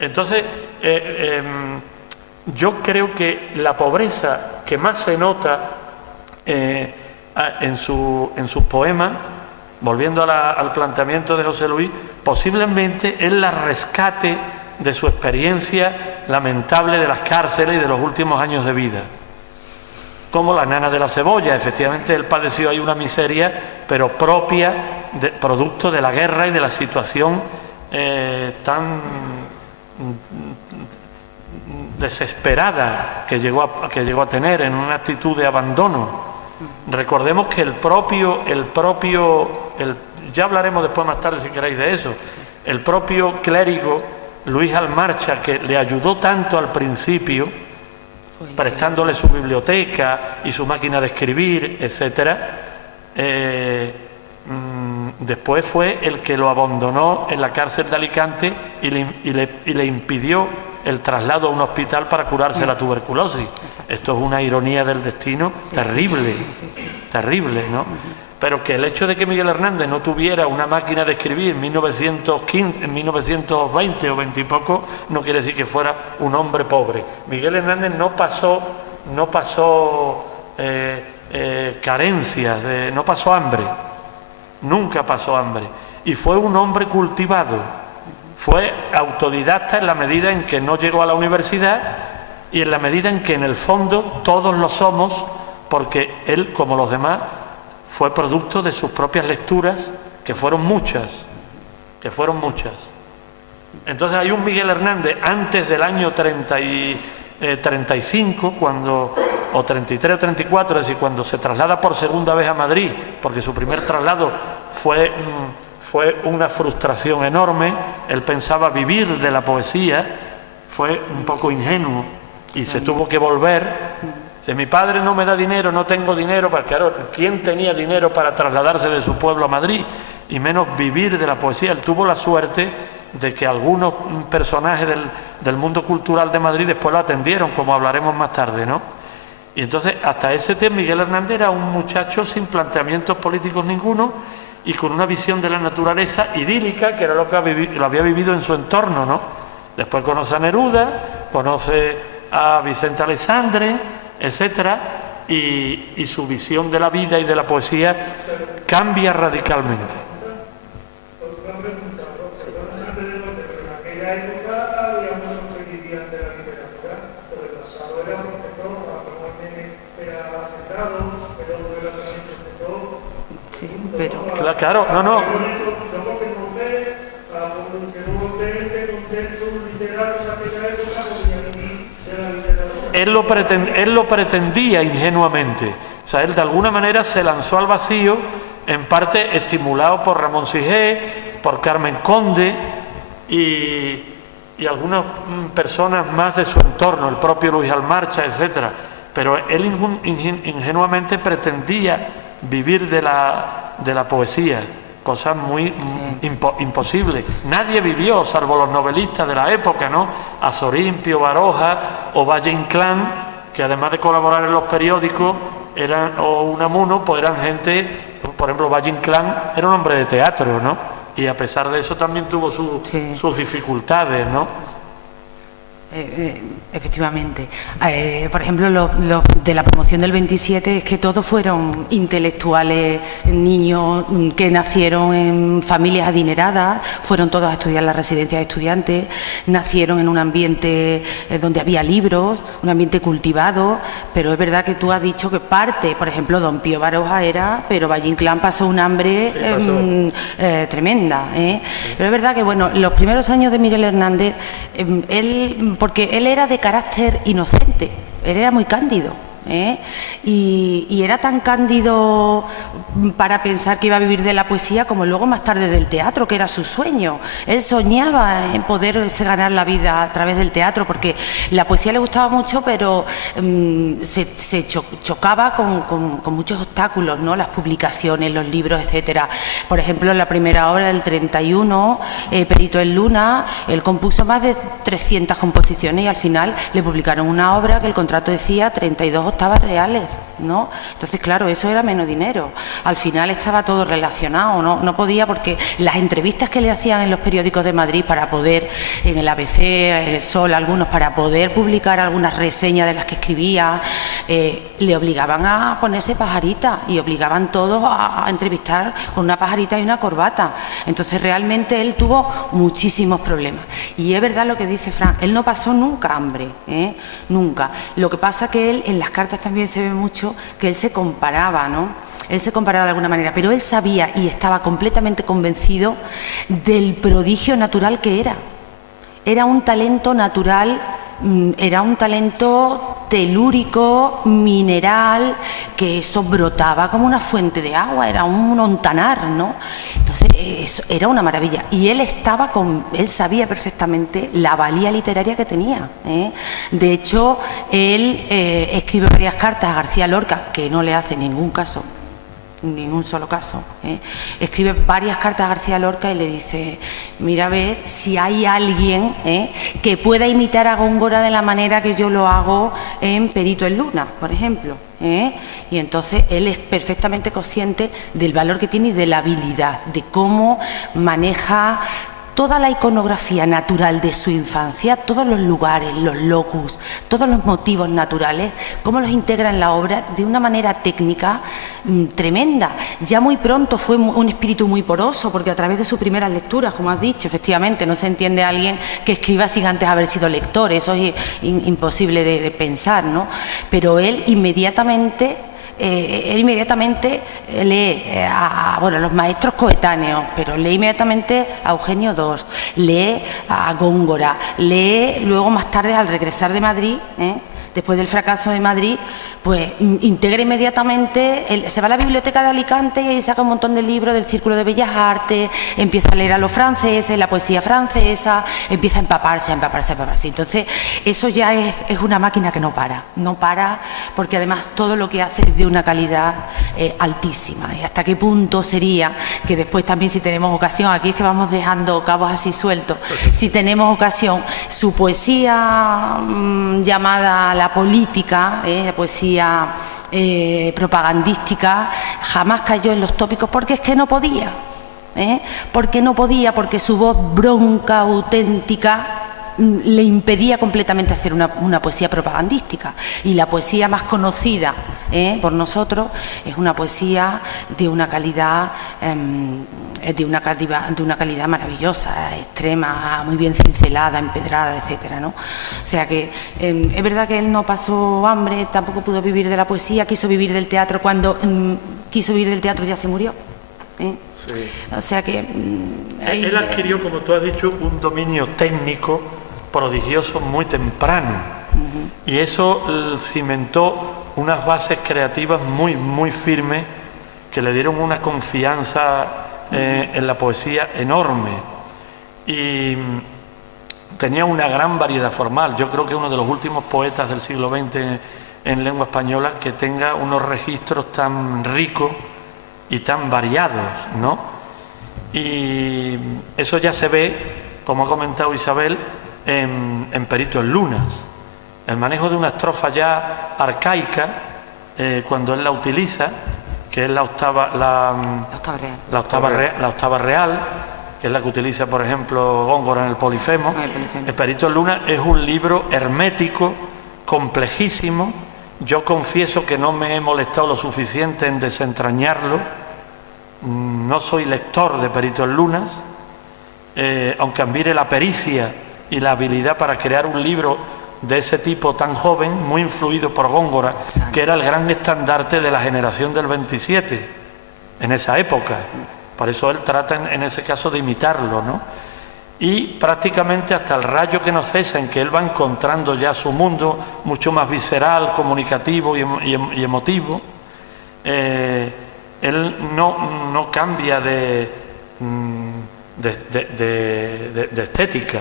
Entonces, yo creo que la pobreza que más se nota en sus poemas, volviendo al planteamiento de José Luis, posiblemente es la rescate de su experiencia lamentable de las cárceles y de los últimos años de vida. Como La nana de la cebolla, efectivamente él padeció ahí una miseria, pero propia, producto de la guerra y de la situación tan desesperada que llegó a tener, en una actitud de abandono. Recordemos que ya hablaremos después más tarde si queréis de eso, el propio clérigo Luis Almarcha, que le ayudó tanto al principio, prestándole su biblioteca y su máquina de escribir, etcétera, después fue el que lo abandonó en la cárcel de Alicante y le impidió el traslado a un hospital para curarse la tuberculosis. Esto es una ironía del destino terrible, terrible, ¿no? Pero que el hecho de que Miguel Hernández no tuviera una máquina de escribir en 1915, en 1920 o 20 y poco, no quiere decir que fuera un hombre pobre. Miguel Hernández no pasó carencias, no pasó hambre, nunca pasó hambre. Y fue un hombre cultivado, fue autodidacta en la medida en que no llegó a la universidad y en la medida en que en el fondo todos lo somos, porque él, como los demás, fue producto de sus propias lecturas, que fueron muchas. Entonces hay un Miguel Hernández antes del año 35, o 33 o 34, es decir, cuando se traslada por segunda vez a Madrid, porque su primer traslado fue una frustración enorme. Él pensaba vivir de la poesía, fue un poco ingenuo y se tuvo que volver. Si mi padre no me da dinero, no tengo dinero, porque claro, ¿quién tenía dinero para trasladarse de su pueblo a Madrid? Y menos vivir de la poesía. Él tuvo la suerte de que algunos personajes del mundo cultural de Madrid después lo atendieron, como hablaremos más tarde, ¿no? Y entonces, hasta ese tiempo, Miguel Hernández era un muchacho sin planteamientos políticos ninguno y con una visión de la naturaleza idílica, que era lo que lo había vivido en su entorno, ¿no? Después conoce a Neruda, conoce a Vicente Aleixandre, etcétera, y su visión de la vida y de la poesía cambia radicalmente. Sí, pero... Claro, no. Él lo pretendía ingenuamente. O sea, él de alguna manera se lanzó al vacío, en parte estimulado por Ramón Sigé, por Carmen Conde y algunas personas más de su entorno, el propio Luis Almarcha, etcétera. Pero él ingenuamente pretendía vivir de la poesía, cosa muy imposible. Nadie vivió, salvo los novelistas de la época, ¿no? Azorín, Pío Baroja o Valle Inclán, que además de colaborar en los periódicos, o Unamuno, pues eran gente, por ejemplo, Valle Inclán era un hombre de teatro, ¿no? Y a pesar de eso también tuvo sus dificultades, ¿no? Efectivamente. Por ejemplo, los de la promoción del 27 es que todos fueron intelectuales, niños que nacieron en familias adineradas, fueron todos a estudiar la residencia de estudiantes, nacieron en un ambiente donde había libros, un ambiente cultivado, pero es verdad que tú has dicho que parte, por ejemplo, don Pío Baroja era, pero Valle Inclán pasó un hambre tremenda. Pero es verdad que, bueno, los primeros años de Miguel Hernández, porque él era de carácter inocente, él era muy cándido, Y era tan cándido para pensar que iba a vivir de la poesía como luego más tarde del teatro, que era su sueño. Él soñaba en poderse ganar la vida a través del teatro, porque la poesía le gustaba mucho, pero se chocaba con muchos obstáculos, ¿no? Las publicaciones, los libros, etcétera. Por ejemplo, la primera obra del 31, Perito en Luna, él compuso más de 300 composiciones y al final le publicaron una obra que el contrato decía 32 octavas reales, ¿no? Entonces, claro, eso era menos dinero. Al final estaba todo relacionado, no podía, porque las entrevistas que le hacían en los periódicos de Madrid para poder, en el ABC, El Sol, algunos, para poder publicar algunas reseñas de las que escribía, le obligaban a ponerse pajarita y obligaban todos a entrevistar con una pajarita y una corbata. Entonces, realmente él tuvo muchísimos problemas. Y es verdad lo que dice Fran, él no pasó nunca hambre, nunca. Lo que pasa que él, en las cartas también se ve mucho que él se comparaba, ¿no? Él se comparaba de alguna manera, pero él sabía y estaba completamente convencido del prodigio natural que era. Era un talento natural, era un talento telúrico, mineral, que eso brotaba como una fuente de agua, era un montanar, ¿no? Entonces, eso era una maravilla. Y él él sabía perfectamente la valía literaria que tenía, De hecho, él escribe varias cartas a García Lorca, que no le hace ningún caso, ningún solo caso, escribe varias cartas a García Lorca y le dice: mira a ver si hay alguien que pueda imitar a Góngora de la manera que yo lo hago en Perito en Luna, por ejemplo. Y entonces él es perfectamente consciente del valor que tiene y de la habilidad, de cómo maneja toda la iconografía natural de su infancia, todos los lugares, los locus, todos los motivos naturales, cómo los integra en la obra de una manera técnica tremenda. Ya muy pronto fue un espíritu muy poroso, porque a través de sus primeras lecturas, como has dicho, efectivamente, no se entiende a alguien que escriba sin antes haber sido lector, eso es imposible de pensar, ¿no? Pero él inmediatamente lee a los maestros coetáneos, pero lee inmediatamente a Eugenio d'Ors, lee a Góngora, lee luego más tarde, al regresar de Madrid, después del fracaso de Madrid, pues integra inmediatamente, se va a la biblioteca de Alicante y ahí saca un montón de libros del Círculo de Bellas Artes, empieza a leer a los franceses, la poesía francesa, empieza a empaparse. Entonces, eso ya es una máquina que no para, porque además todo lo que hace es de una calidad altísima. Y hasta qué punto sería, que después también, si tenemos ocasión, aquí es que vamos dejando cabos así sueltos, si tenemos ocasión, su poesía llamada la política, la poesía propagandística, jamás cayó en los tópicos, porque es que no podía, porque su voz bronca, auténtica, le impedía completamente hacer una poesía propagandística. Y la poesía más conocida por nosotros es una poesía de una calidad maravillosa, extrema, muy bien cincelada, empedrada, etcétera, ¿no? O sea que es verdad que él no pasó hambre, tampoco pudo vivir de la poesía, quiso vivir del teatro. Cuando quiso vivir del teatro ya se murió. Sí. O sea que él adquirió, como tú has dicho, un dominio técnico prodigioso muy temprano, y eso cimentó unas bases creativas muy firmes que le dieron una confianza en la poesía enorme, y tenía una gran variedad formal. Yo creo que es uno de los últimos poetas del siglo XX en lengua española que tenga unos registros tan ricos y tan variados, ¿no? Y eso ya se ve, como ha comentado Isabel, en Perito en Lunas. El manejo de una estrofa ya arcaica, cuando él la utiliza, que es la octava real, que es la que utiliza, por ejemplo, Góngora en el Polifemo. El Perito en Lunas es un libro hermético, complejísimo. Yo confieso que no me he molestado lo suficiente en desentrañarlo. No soy lector de Perito en Lunas, aunque admire la pericia y la habilidad para crear un libro de ese tipo tan joven, muy influido por Góngora, que era el gran estandarte de la generación del 27 en esa época. Por eso él trata en ese caso de imitarlo, ¿no? y prácticamente hasta el rayo que no cesa, en que él va encontrando ya su mundo mucho más visceral, comunicativo y emotivo. Él no cambia de estética.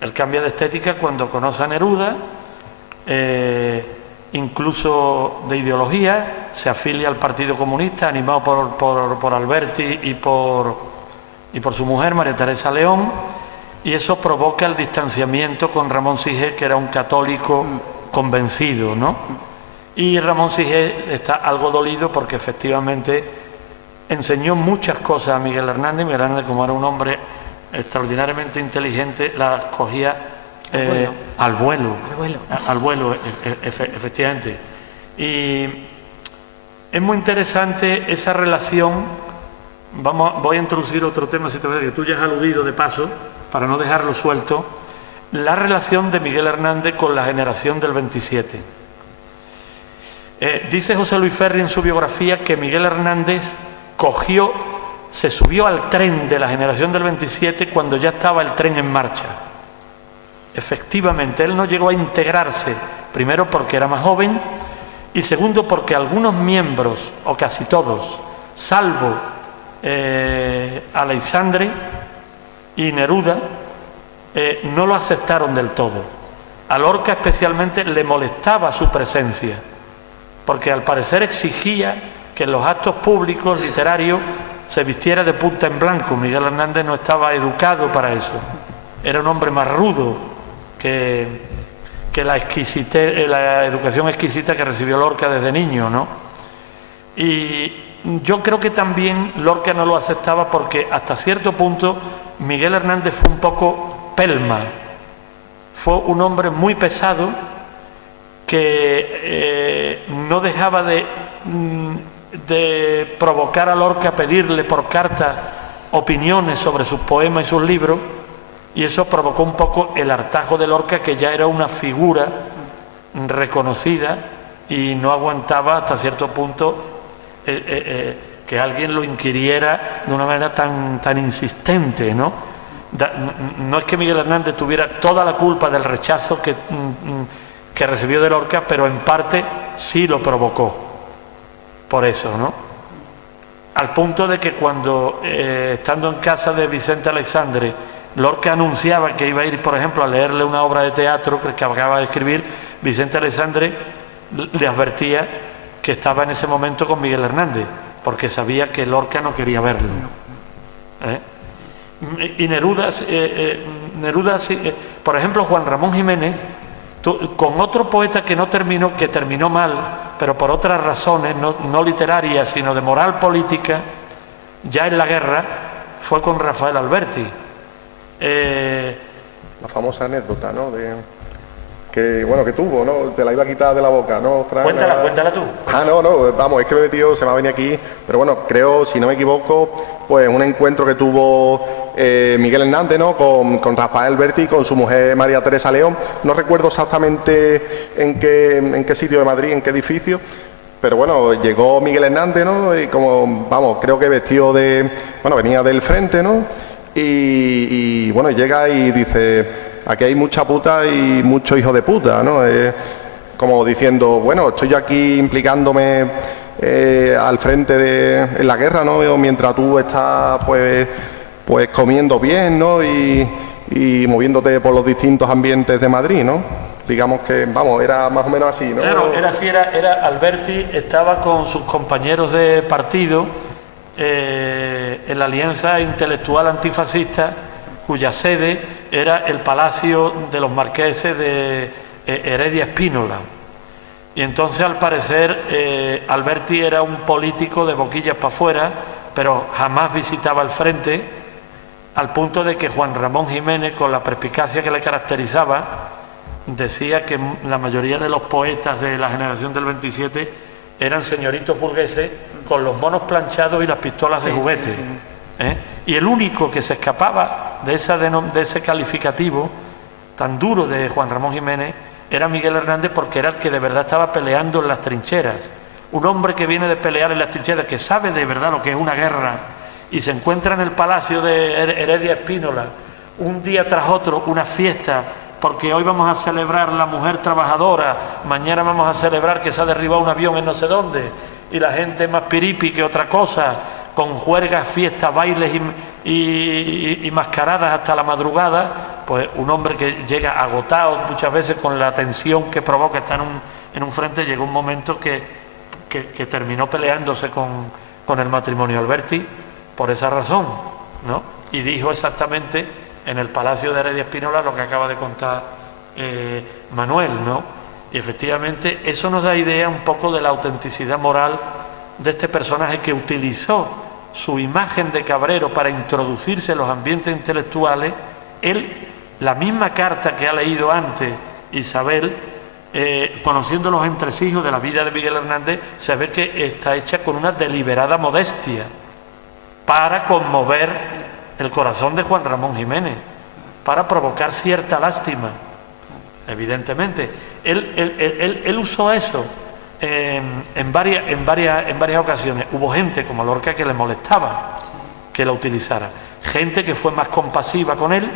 Él cambia de estética cuando conoce a Neruda, incluso de ideología, se afilia al Partido Comunista, animado por Alberti y por su mujer, María Teresa León, y eso provoca el distanciamiento con Ramón Sigé, que era un católico convencido, ¿no? Y Ramón Sigé está algo dolido porque efectivamente enseñó muchas cosas a Miguel Hernández. Miguel Hernández, como era un hombre extraordinariamente inteligente, las cogía al vuelo, efectivamente. Y es muy interesante esa relación. Voy a introducir otro tema, si te parece, que tú ya has aludido de paso, para no dejarlo suelto, la relación de Miguel Hernández con la generación del 27. Dice José Luis Ferri en su biografía que Miguel Hernández se subió al tren de la generación del 27 cuando ya estaba el tren en marcha. Efectivamente, él no llegó a integrarse, primero porque era más joven y segundo porque algunos miembros, o casi todos, salvo Aleixandre y Neruda, no lo aceptaron del todo. A Lorca especialmente le molestaba su presencia, porque al parecer exigía que en los actos públicos literarios se vistiera de punta en blanco. Miguel Hernández no estaba educado para eso. Era un hombre más rudo que la educación exquisita que recibió Lorca desde niño, ¿no? Y yo creo que también Lorca no lo aceptaba porque hasta cierto punto Miguel Hernández fue un poco pelma. Fue un hombre muy pesado que no dejaba de provocar a Lorca, pedirle por carta opiniones sobre sus poemas y sus libros, y eso provocó un poco el hartazgo de Lorca, que ya era una figura reconocida y no aguantaba hasta cierto punto que alguien lo inquiriera de una manera tan insistente, ¿no? No es que Miguel Hernández tuviera toda la culpa del rechazo que recibió de Lorca, pero en parte sí lo provocó, por eso, ¿no? Al punto de que cuando, estando en casa de Vicente Aleixandre, Lorca anunciaba que iba a ir, por ejemplo, a leerle una obra de teatro que acababa de escribir, Vicente Aleixandre le advertía que estaba en ese momento con Miguel Hernández, porque sabía que Lorca no quería verlo. Y Neruda, por ejemplo, Juan Ramón Jiménez, con otro poeta que terminó mal, pero por otras razones, no literarias, sino de moral política, ya en la guerra, fue con Rafael Alberti. La famosa anécdota, ¿no? Que tuvo, ¿no? Te la iba a quitar de la boca, ¿no, Fran? Cuéntala tú. No, vamos, es que me he metido, se me ha venido aquí, pero bueno, creo, si no me equivoco, pues un encuentro que tuvo Miguel Hernández, ¿no? Con Rafael Alberti y con su mujer María Teresa León. No recuerdo exactamente en qué sitio de Madrid, en qué edificio, pero bueno, llegó Miguel Hernández, ¿no? Y como, vamos, creo que vestido venía del frente, ¿no? Y bueno, llega y dice: aquí hay mucha puta y mucho hijo de puta, ¿no? Como diciendo, bueno, estoy yo aquí implicándome al frente en la guerra, ¿no? Mientras tú estás, pues comiendo bien, ¿no? Y moviéndote por los distintos ambientes de Madrid, ¿no? Digamos que, vamos, era más o menos así, ¿no? Claro, era así, era Alberti estaba con sus compañeros de partido en la Alianza Intelectual Antifascista, cuya sede era el Palacio de los Marqueses de Heredia Espínola. Y entonces, al parecer, Alberti era un político de boquillas para afuera, pero jamás visitaba el frente, al punto de que Juan Ramón Jiménez, con la perspicacia que le caracterizaba, decía que la mayoría de los poetas de la generación del 27 eran señoritos burgueses con los monos planchados y las pistolas de juguete. Y el único que se escapaba de ese calificativo tan duro de Juan Ramón Jiménez era Miguel Hernández, porque era el que de verdad estaba peleando en las trincheras. Un hombre que viene de pelear en las trincheras, que sabe de verdad lo que es una guerra, y se encuentra en el Palacio de Heredia Espínola un día tras otro una fiesta, porque hoy vamos a celebrar la mujer trabajadora, mañana vamos a celebrar que se ha derribado un avión en no sé dónde, y la gente más piripi que otra cosa, con juergas, fiestas, bailes y mascaradas hasta la madrugada, pues un hombre que llega agotado muchas veces con la tensión que provoca estar en un frente, llegó un momento que terminó peleándose con el matrimonio Alberti por esa razón, ¿no? Y dijo exactamente en el Palacio de Heredia Espínola lo que acaba de contar Manuel, ¿no? Y efectivamente eso nos da idea un poco de la autenticidad moral de este personaje que utilizó su imagen de cabrero para introducirse en los ambientes intelectuales. Él, la misma carta que ha leído antes Isabel, conociendo los entresijos de la vida de Miguel Hernández, se ve que está hecha con una deliberada modestia para conmover el corazón de Juan Ramón Jiménez, para provocar cierta lástima. Evidentemente, él usó eso en varias ocasiones. Hubo gente como Lorca que le molestaba que la utilizara, gente que fue más compasiva con él,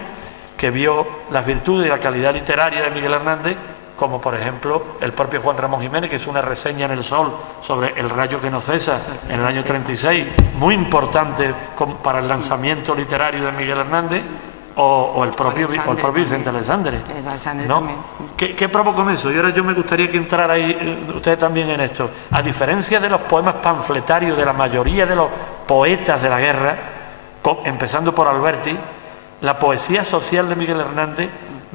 que vio las virtudes y la calidad literaria de Miguel Hernández, como por ejemplo el propio Juan Ramón Jiménez, que hizo una reseña en El Sol sobre El rayo que no cesa en el año 36, muy importante para el lanzamiento literario de Miguel Hernández, o el propio Vicente Alessandre, ¿no? ¿Qué provocó con eso? Y ahora yo me gustaría que entrara ahí ustedes también en esto. A diferencia de los poemas panfletarios de la mayoría de los poetas de la guerra, empezando por Alberti, la poesía social de Miguel Hernández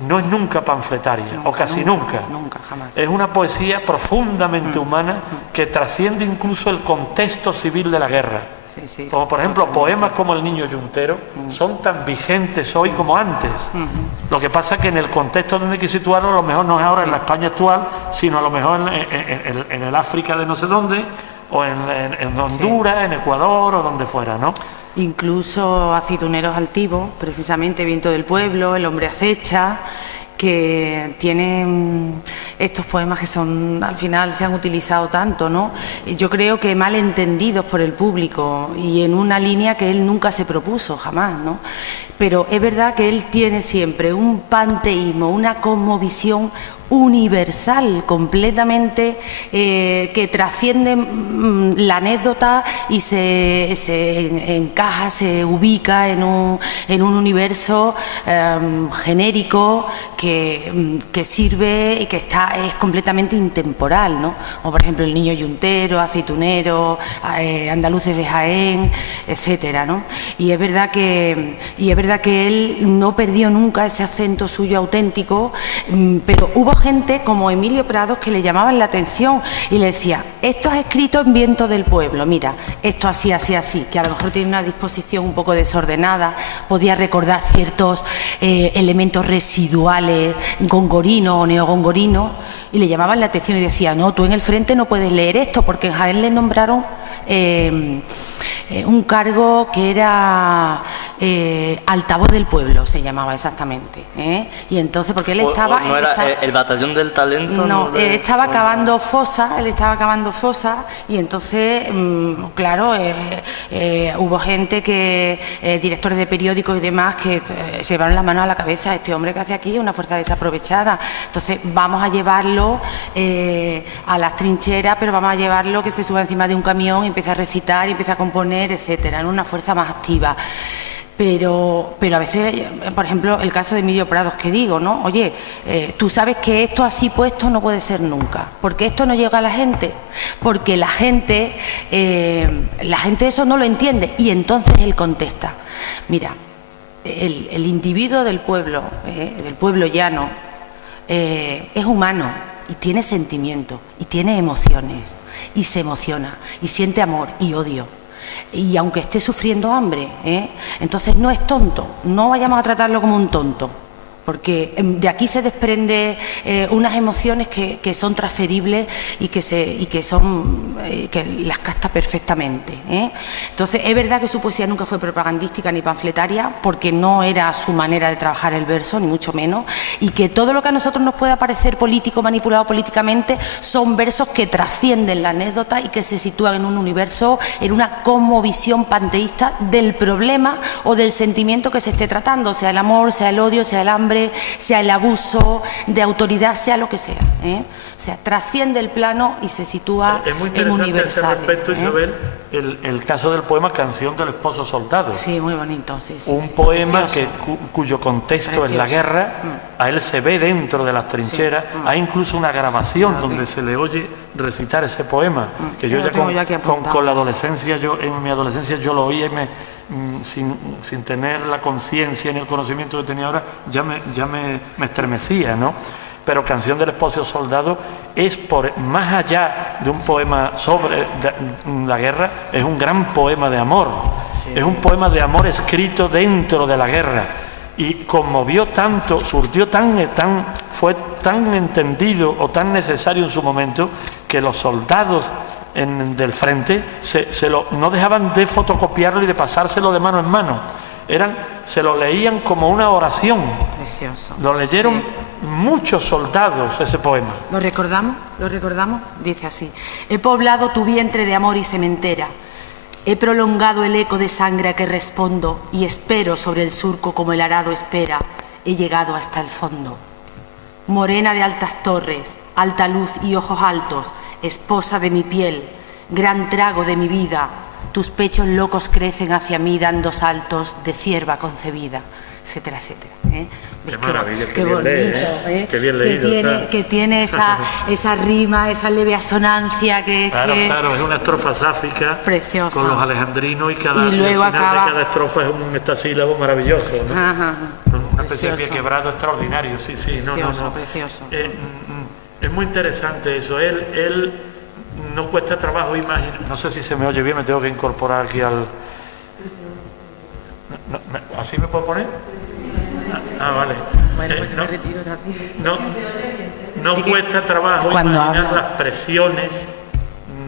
no es nunca panfletaria, o casi nunca. Nunca, jamás. Es una poesía profundamente humana que trasciende incluso el contexto civil de la guerra. Sí, sí, como por ejemplo poemas como El niño yuntero son tan vigentes hoy como antes. Lo que pasa es que en el contexto donde hay que situarlo, a lo mejor no es ahora en la España actual, sino a lo mejor en el África de no sé dónde, o en Honduras, en Ecuador, o donde fuera, ¿no? Incluso Aceituneros altivos, precisamente Viento del pueblo, El hombre acecha, que tienen estos poemas que son, al final se han utilizado tanto, ¿no? Yo creo que mal entendidos por el público y en una línea que él nunca se propuso, jamás, ¿no? Pero es verdad que él tiene siempre un panteísmo, una cosmovisión universal, completamente, que trasciende la anécdota y se encaja, se ubica en un universo genérico que sirve y que es completamente intemporal, ¿no? Como por ejemplo El niño yuntero, Aceitunero, Andaluces de Jaén, etcétera, ¿no? Y es verdad que él no perdió nunca ese acento suyo auténtico, pero hubo gente como Emilio Prados que le llamaban la atención y le decía: esto es escrito en Viento del pueblo, mira, esto así, así, así, que a lo mejor tiene una disposición un poco desordenada, podía recordar ciertos elementos residuales, gongorinos o neogongorinos, y le llamaban la atención y decía: no, tú en el frente no puedes leer esto, porque en Jaén le nombraron un cargo que era altavoz del pueblo, se llamaba exactamente, y entonces porque él estaba... ¿No era el batallón del talento? No, estaba cavando fosas, y entonces, claro, hubo gente que, directores de periódicos y demás, que se llevaron las manos a la cabeza: este hombre que hace aquí es una fuerza desaprovechada, entonces vamos a llevarlo a las trincheras, pero vamos a llevarlo que se suba encima de un camión y empiece a recitar y empiece a componer, etcétera, en una fuerza más activa. Pero a veces, por ejemplo, el caso de Emilio Prados, que digo, ¿no? Oye, tú sabes que esto así puesto no puede ser nunca, porque esto no llega a la gente, porque la gente eso no lo entiende, y entonces él contesta: mira, el individuo del pueblo llano, es humano y tiene sentimientos y tiene emociones y se emociona y siente amor y odio. Y aunque esté sufriendo hambre, entonces no es tonto, no vayamos a tratarlo como un tonto, porque de aquí se desprende unas emociones que son transferibles y que las capta perfectamente, ¿eh? Entonces, es verdad que su poesía nunca fue propagandística ni panfletaria, porque no era su manera de trabajar el verso, ni mucho menos, y que todo lo que a nosotros nos pueda parecer político, manipulado políticamente, son versos que trascienden la anécdota y que se sitúan en un universo, en una cosmovisión panteísta del problema o del sentimiento que se esté tratando, sea el amor, sea el odio, sea el hambre, sea el abuso de autoridad, sea lo que sea, ¿eh? O sea, trasciende el plano y se sitúa en universal. Ese respecto, Isabel, el caso del poema Canción del esposo soldado. Sí, muy bonito. Sí, un poema cuyo contexto es la guerra, a él se ve dentro de las trincheras, hay incluso una grabación donde se le oye recitar ese poema, que yo ya con la adolescencia, en mi adolescencia yo lo oía y sin tener la conciencia ni el conocimiento que tenía ahora, ya me estremecía, ¿no? Pero Canción del esposo soldado es, más allá de un poema sobre la guerra, es un gran poema de amor. Sí. Es un poema de amor escrito dentro de la guerra. Y conmovió tanto, fue tan entendido o tan necesario en su momento, que los soldados del frente no dejaban de fotocopiarlo y de pasárselo de mano en mano. Se lo leían como una oración. Precioso. Lo leyeron muchos soldados, ese poema. ¿Lo recordamos? ¿Lo recordamos? Dice así: he poblado tu vientre de amor y sementera, he prolongado el eco de sangre a que respondo y espero sobre el surco como el arado espera, he llegado hasta el fondo. Morena de altas torres, alta luz y ojos altos, esposa de mi piel, gran trago de mi vida, tus pechos locos crecen hacia mí dando saltos de cierva concebida, etcétera, etcétera, ¿eh? Qué maravilla, qué bonito, ¿eh? Qué bien leído. Que tiene esa rima, esa leve asonancia Claro, es una estrofa sáfica preciosa, con los alejandrinos y luego al final de cada estrofa es un metasílabo maravilloso, ¿no? Una especie de pie quebrado extraordinario, sí, precioso, precioso. Es muy interesante eso. Él no cuesta trabajo imaginar. No sé si se me oye bien, me tengo que incorporar aquí al... ¿Así me puedo poner? Vale. Bueno, pues me retiro también. No cuesta trabajo imaginar las presiones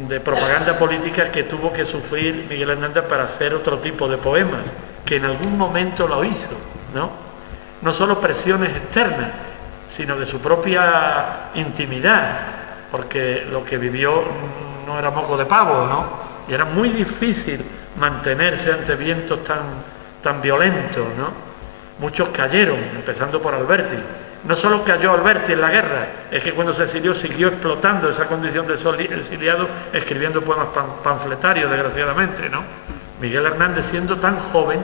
de propaganda política que tuvo que sufrir Miguel Hernández para hacer otro tipo de poemas, que en algún momento lo hizo, ¿no? No solo presiones externas, sino de su propia intimidad, porque lo que vivió no era moco de pavo, ¿no? Y era muy difícil mantenerse ante vientos tan violentos, ¿no? Muchos cayeron, empezando por Alberti. No solo cayó Alberti en la guerra, es que cuando se exilió siguió explotando esa condición de exiliado, escribiendo poemas panfletarios, desgraciadamente, ¿no? Miguel Hernández, siendo tan joven,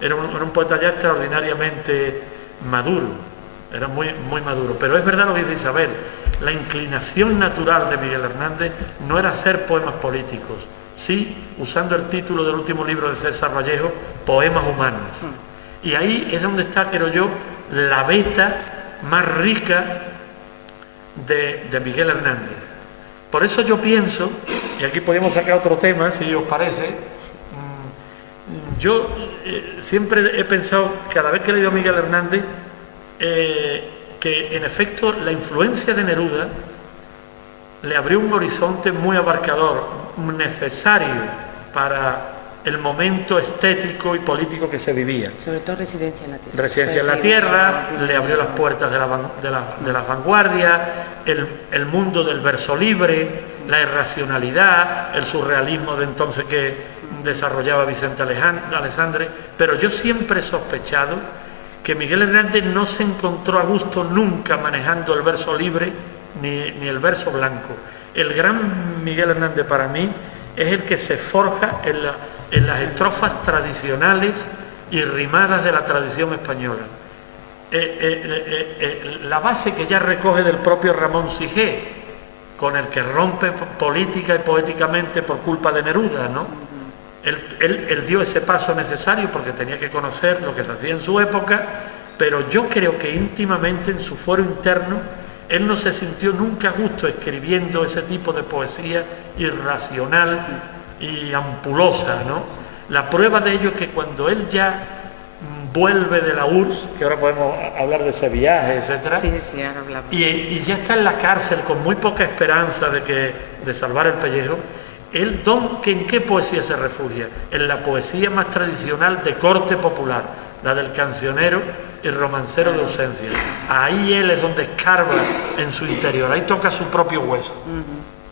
era un poeta ya extraordinariamente maduro, era muy maduro. Pero es verdad lo que dice Isabel, la inclinación natural de Miguel Hernández no era hacer poemas políticos, sí, usando el título del último libro de César Vallejo, Poemas Humanos. Y ahí es donde está, creo yo, la beta más rica de Miguel Hernández. Por eso yo pienso, y aquí podemos sacar otro tema, si os parece, yo siempre he pensado, cada vez que he leído a Miguel Hernández, que en efecto la influencia de Neruda le abrió un horizonte muy abarcador, necesario para el momento estético y político que se vivía. Sobre todo Residencia en la Tierra. Residencia en la Tierra, le abrió las puertas de la vanguardia, el mundo del verso libre, la irracionalidad, el surrealismo de entonces que desarrollaba Vicente Alessandre, pero yo siempre he sospechado que Miguel Hernández no se encontró a gusto nunca manejando el verso libre ni el verso blanco. El gran Miguel Hernández para mí es el que se forja en las estrofas tradicionales y rimadas de la tradición española. La base que ya recoge del propio Ramón Sigé, con el que rompe política y poéticamente por culpa de Neruda, ¿no? Él dio ese paso necesario porque tenía que conocer lo que se hacía en su época, pero yo creo que íntimamente en su fuero interno él no se sintió nunca a gusto escribiendo ese tipo de poesía irracional y ampulosa, ¿no? La prueba de ello es que cuando él ya vuelve de la URSS, que ahora podemos hablar de ese viaje, etcétera, Sí, sí, ahora hablamos. y ya está en la cárcel con muy poca esperanza de salvar el pellejo. Él, ¿en qué poesía se refugia? En la poesía más tradicional de corte popular, la del cancionero y romancero de ausencia. Ahí él es donde escarba en su interior, ahí toca su propio hueso,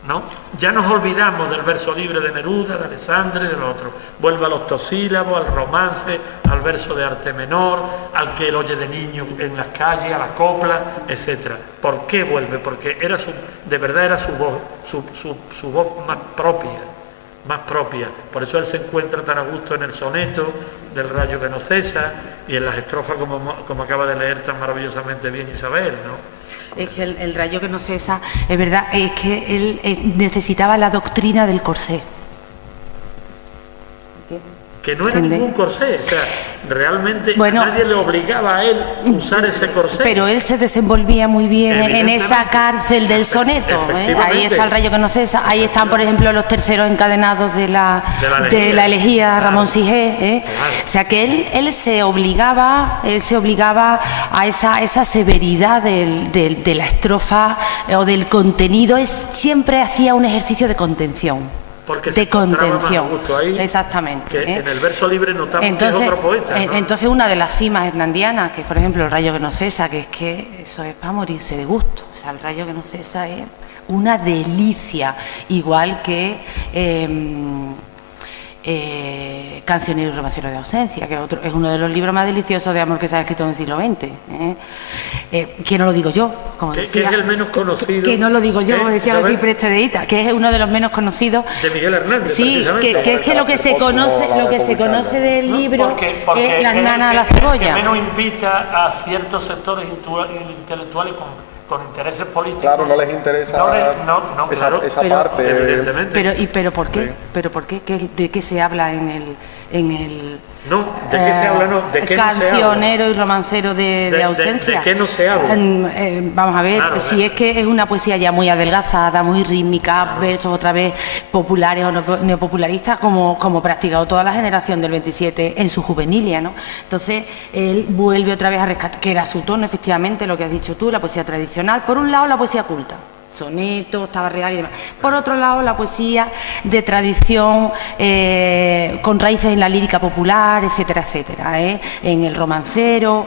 ¿no? Ya nos olvidamos del verso libre de Neruda, de Alessandri y del otro. Vuelve a los octosílabos, al romance, al verso de arte menor, al que él oye de niño en las calles, a la copla, etc. ¿Por qué vuelve? Porque de verdad era su voz más propia. Por eso él se encuentra tan a gusto en el soneto del rayo que no cesa y en las estrofas como acaba de leer tan maravillosamente bien Isabel, ¿no? Es que el rayo que no cesa, es verdad, es que él necesitaba la doctrina del corsé. Que no era ¿Entendés? ningún corsé, o sea, realmente Bueno, nadie le obligaba a él a usar ese corsé. Pero él se desenvolvía muy bien en esa cárcel del soneto. Ahí está el rayo que no cesa, ahí están, por ejemplo, los terceros encadenados de la elegía Ramón Sigé. Claro. O sea que él se obligaba a esa severidad de la estrofa o del contenido. Siempre hacía un ejercicio de contención. Porque De se encontraba contención. más a gusto ahí, Exactamente. que en el verso libre notamos que es otro poeta, ¿no? Entonces una de las cimas hernandianas, que es por ejemplo el rayo que no cesa, que es que eso es para morirse de gusto. O sea, el rayo que no cesa es una delicia, igual que Cancionero y romancero de ausencia, que es uno de los libros más deliciosos de amor que se ha escrito en el siglo XX. Que no lo digo yo, como que decía. es el menos conocido. Que no lo digo yo, como decía Isabel, el cipreste de Ita, que es uno de los menos conocidos. de Miguel Hernández, Sí, precisamente. que es que lo que se conoce del libro Porque es La nana a la es el que cebolla. menos invita a ciertos sectores intelectuales con intereses políticos. Claro, no les interesa claro, esa pero- parte. evidentemente. Pero ¿por qué? Sí. ¿Pero por qué? ¿De qué se habla en el No, ¿de qué se habla? No, ¿de qué no se habla? Cancionero y romancero de ausencia? ¿De qué no se habla? Vamos a ver, Claro, si es que es una poesía ya muy adelgazada, muy rítmica, versos otra vez populares o neopopularistas, como practicado toda la generación del 27 en su juvenilia, ¿no? Entonces, él vuelve otra vez a rescatar, que era su tono, efectivamente, lo que has dicho tú, la poesía tradicional. Por un lado, la poesía culta. Sonetos, Tabarreal y demás. Por otro lado, la poesía de tradición con raíces en la lírica popular, etcétera, etcétera, en el romancero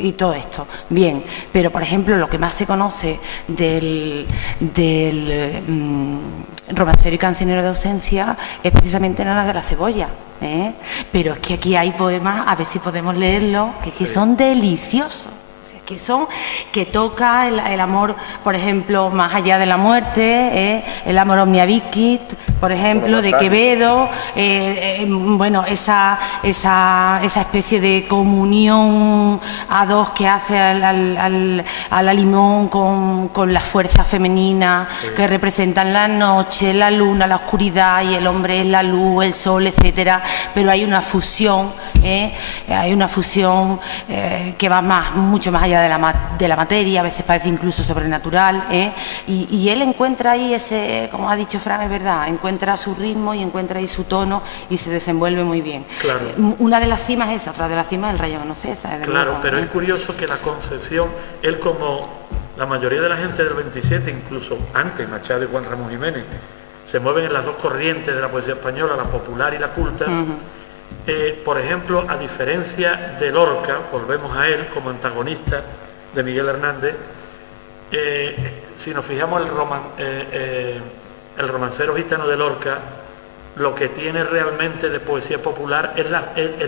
y todo esto. Bien, pero por ejemplo, lo que más se conoce del romancero y cancionero de ausencia es precisamente Nana de la cebolla. Pero es que aquí hay poemas, a ver si podemos leerlos, que son deliciosos. Que toca el amor, por ejemplo, más allá de la muerte, el amor omnia vicit, por ejemplo, de Quevedo, bueno, esa especie de comunión a dos que hace a la Limón con las fuerzas femeninas que representan la noche, la luna, la oscuridad, y el hombre es la luz, el sol, etcétera. Pero hay una fusión, que va mucho más allá de la materia, a veces parece incluso sobrenatural, y él encuentra ahí ese, como ha dicho Fran, es verdad, encuentra su ritmo y encuentra ahí su tono y se desenvuelve muy bien. Claro. Una de las cimas es esa, otra de las cimas es el rayo que no cesa. Claro, luego, pero es curioso que la concepción, él como la mayoría de la gente del 27, incluso antes, Machado y Juan Ramón Jiménez, se mueven en las dos corrientes de la poesía española, la popular y la culta. Por ejemplo, a diferencia de Lorca, volvemos a él como antagonista de Miguel Hernández, si nos fijamos el romancero gitano de Lorca, lo que tiene realmente de poesía popular es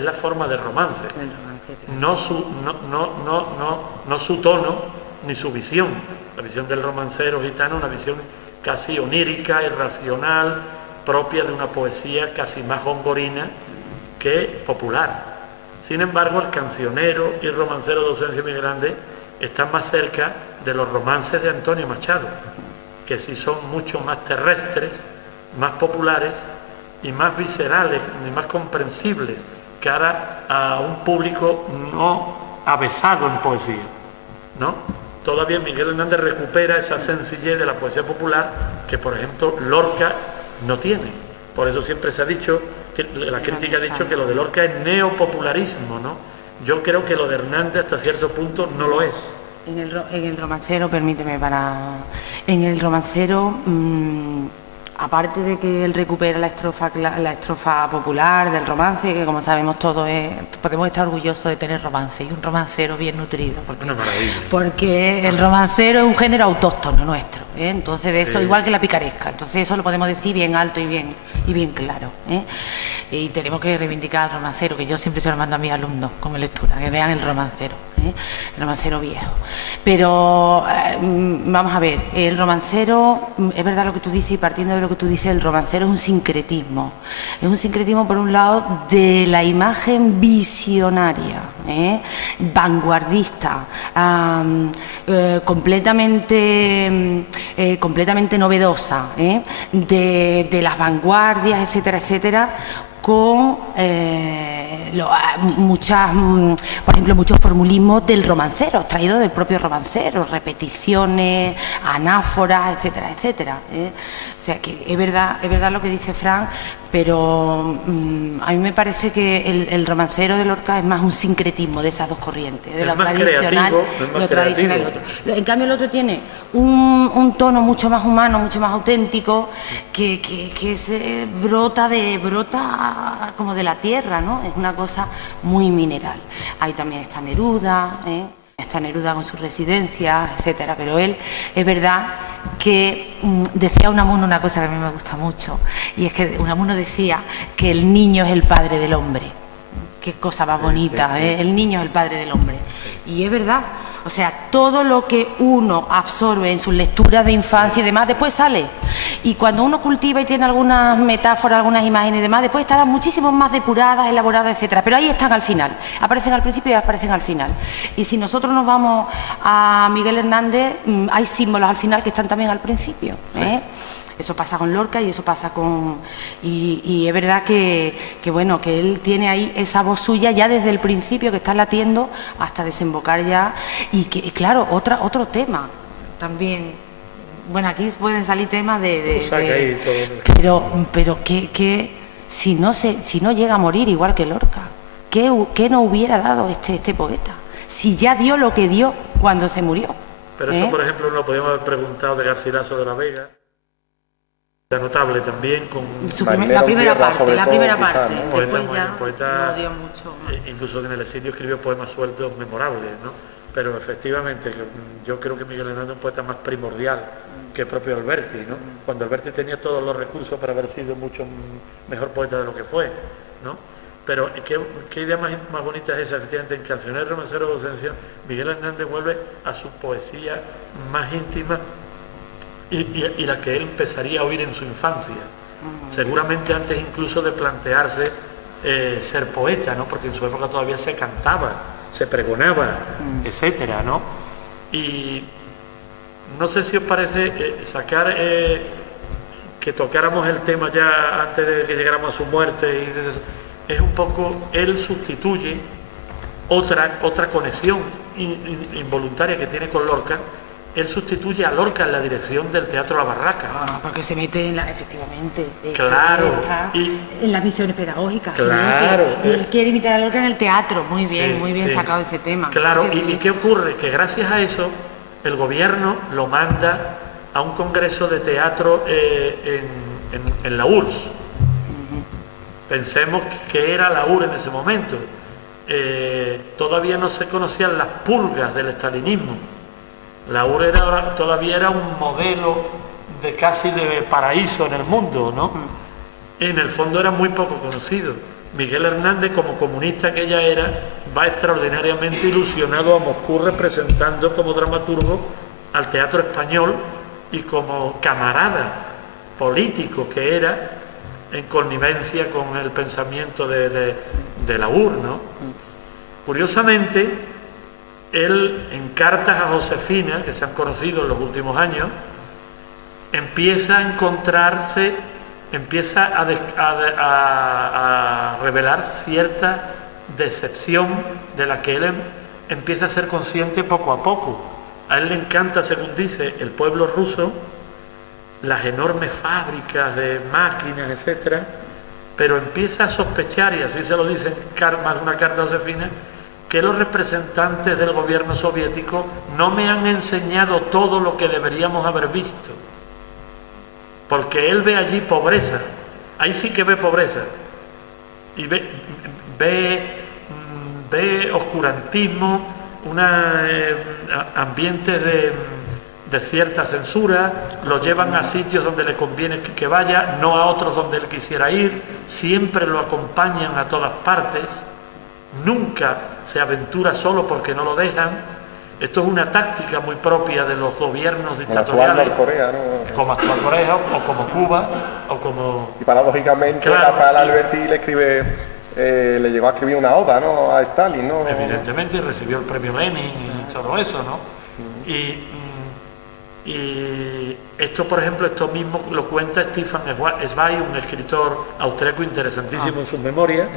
la forma de romance, no su tono ni su visión. La visión del romancero gitano es una visión casi onírica, irracional, propia de una poesía casi más gongorina que popular. Sin embargo, el cancionero y romancero de ausencia muy grande están más cerca de los romances de Antonio Machado, que sí son mucho más terrestres, más populares y más viscerales y más comprensibles cara a un público no avesado en poesía, ¿no? Todavía Miguel Hernández recupera esa sencillez de la poesía popular que, por ejemplo, Lorca no tiene. Por eso siempre se ha dicho, que la crítica ha dicho que lo de Lorca es neopopularismo, ¿no? Yo creo que lo de Hernández hasta cierto punto no lo es. En el romancero, permíteme En el romancero, aparte de que él recupera la estrofa popular del romance, que como sabemos todos podemos estar orgullosos de tener romance, y un romancero bien nutrido, porque el romancero es un género autóctono nuestro, entonces de eso, igual que la picaresca, entonces eso lo podemos decir bien alto y bien claro, y tenemos que reivindicar al romancero, que yo siempre se lo mando a mis alumnos como lectura, que vean el romancero viejo. Pero vamos a ver, el romancero, es verdad lo que tú dices, y partiendo de lo que tú dices, el romancero es un sincretismo. Es un sincretismo, por un lado, de la imagen visionaria, vanguardista, completamente novedosa, de las vanguardias, etcétera, etcétera, con por ejemplo, muchos formulismos del romancero, traídos del propio romancero, repeticiones, anáforas, etcétera, etcétera. O sea, que es verdad lo que dice Fran, pero a mí me parece que el romancero de Lorca es más un sincretismo de esas dos corrientes, de lo tradicional y lo tradicional. En cambio, el otro tiene un tono mucho más humano, mucho más auténtico, que se brota como de la tierra, ¿no? Es una cosa muy mineral. Ahí también está Neruda, está Neruda con sus residencias, etcétera, pero él, es verdad que decía Unamuno una cosa que a mí me gusta mucho, y es que Unamuno decía que el niño es el padre del hombre. Qué cosa más bonita, sí. El niño es el padre del hombre. Y es verdad. O sea, todo lo que uno absorbe en sus lecturas de infancia y demás, después sale. Y cuando uno cultiva y tiene algunas metáforas, algunas imágenes y demás, después estarán muchísimo más depuradas, elaboradas, etcétera. Pero ahí están al final. Aparecen al principio y aparecen al final. Y si nosotros nos vamos a Miguel Hernández, hay símbolos al final que están también al principio. Sí. Eso pasa con Lorca y eso pasa con... Y es verdad que bueno, que él tiene ahí esa voz suya ya desde el principio, que está latiendo hasta desembocar ya. Y que, claro, otro tema también. Bueno, aquí pueden salir temas pero que si no llega a morir igual que Lorca, ¿qué no hubiera dado este poeta? Si ya dio lo que dio cuando se murió. Pero eso, por ejemplo, lo podríamos haber preguntado de Garcilaso de la Vega. Notable también con la primera parte, ¿no? Después ya poeta, no dio mucho más. Incluso en el exilio escribió poemas sueltos memorables, ¿no? Pero efectivamente yo creo que Miguel Hernández es un poeta más primordial que el propio Alberti, ¿no? Cuando Alberti tenía todos los recursos para haber sido mucho mejor poeta de lo que fue, ¿no? Pero ¿qué idea más bonita es esa? Efectivamente, en Cancionero Romancero de Ausencia, Miguel Hernández vuelve a su poesía más íntima y la que él empezaría a oír en su infancia, seguramente antes incluso de plantearse ser poeta, ¿no? Porque en su época todavía se cantaba, se pregonaba, etcétera, ¿no? Y no sé si os parece sacar que tocáramos el tema ya antes de que llegáramos a su muerte, es un poco, él sustituye otra conexión involuntaria que tiene con Lorca. Él sustituye a Lorca en la dirección del Teatro La Barraca. Porque se mete efectivamente. Claro. En las misiones pedagógicas. Claro. Y él quiere imitar a Lorca en el teatro. Muy bien sacado ese tema. Claro. ¿Y qué ocurre? Que gracias a eso el gobierno lo manda a un congreso de teatro en la URSS. Pensemos que era la URSS en ese momento. Todavía no se conocían las purgas del estalinismo. La URSS todavía era un modelo casi de paraíso en el mundo, ¿no? En el fondo era muy poco conocido. Miguel Hernández, como comunista que ella era, va extraordinariamente ilusionado a Moscú representando como dramaturgo al teatro español y como camarada político que era, en connivencia con el pensamiento de la URSS, ¿no? Curiosamente, él, en cartas a Josefina, que se han conocido en los últimos años, empieza a encontrarse, empieza a revelar cierta decepción de la que él empieza a ser consciente poco a poco. A él le encanta, según dice, el pueblo ruso, las enormes fábricas de máquinas, etcétera, pero empieza a sospechar, y así se lo dice en más de una carta a Josefina, que los representantes del gobierno soviético no me han enseñado todo lo que deberíamos haber visto. Porque él ve allí pobreza, ahí sí que ve pobreza. Y ve oscurantismo, ambientes de cierta censura, lo llevan a sitios donde le conviene que vaya, no a otros donde él quisiera ir, siempre lo acompañan a todas partes, nunca se aventura solo porque no lo dejan. Esto es una táctica muy propia de los gobiernos dictatoriales, como actual Corea, o como Cuba, o como... Y paradójicamente, claro, Rafael Alberti le llegó a escribir una oda, ¿no?, a Stalin, ¿no? Evidentemente, y recibió el premio Lenin y todo eso, ¿no? Y esto, por ejemplo, esto mismo lo cuenta Stefan Zweig, un escritor austríaco interesantísimo en sus memorias,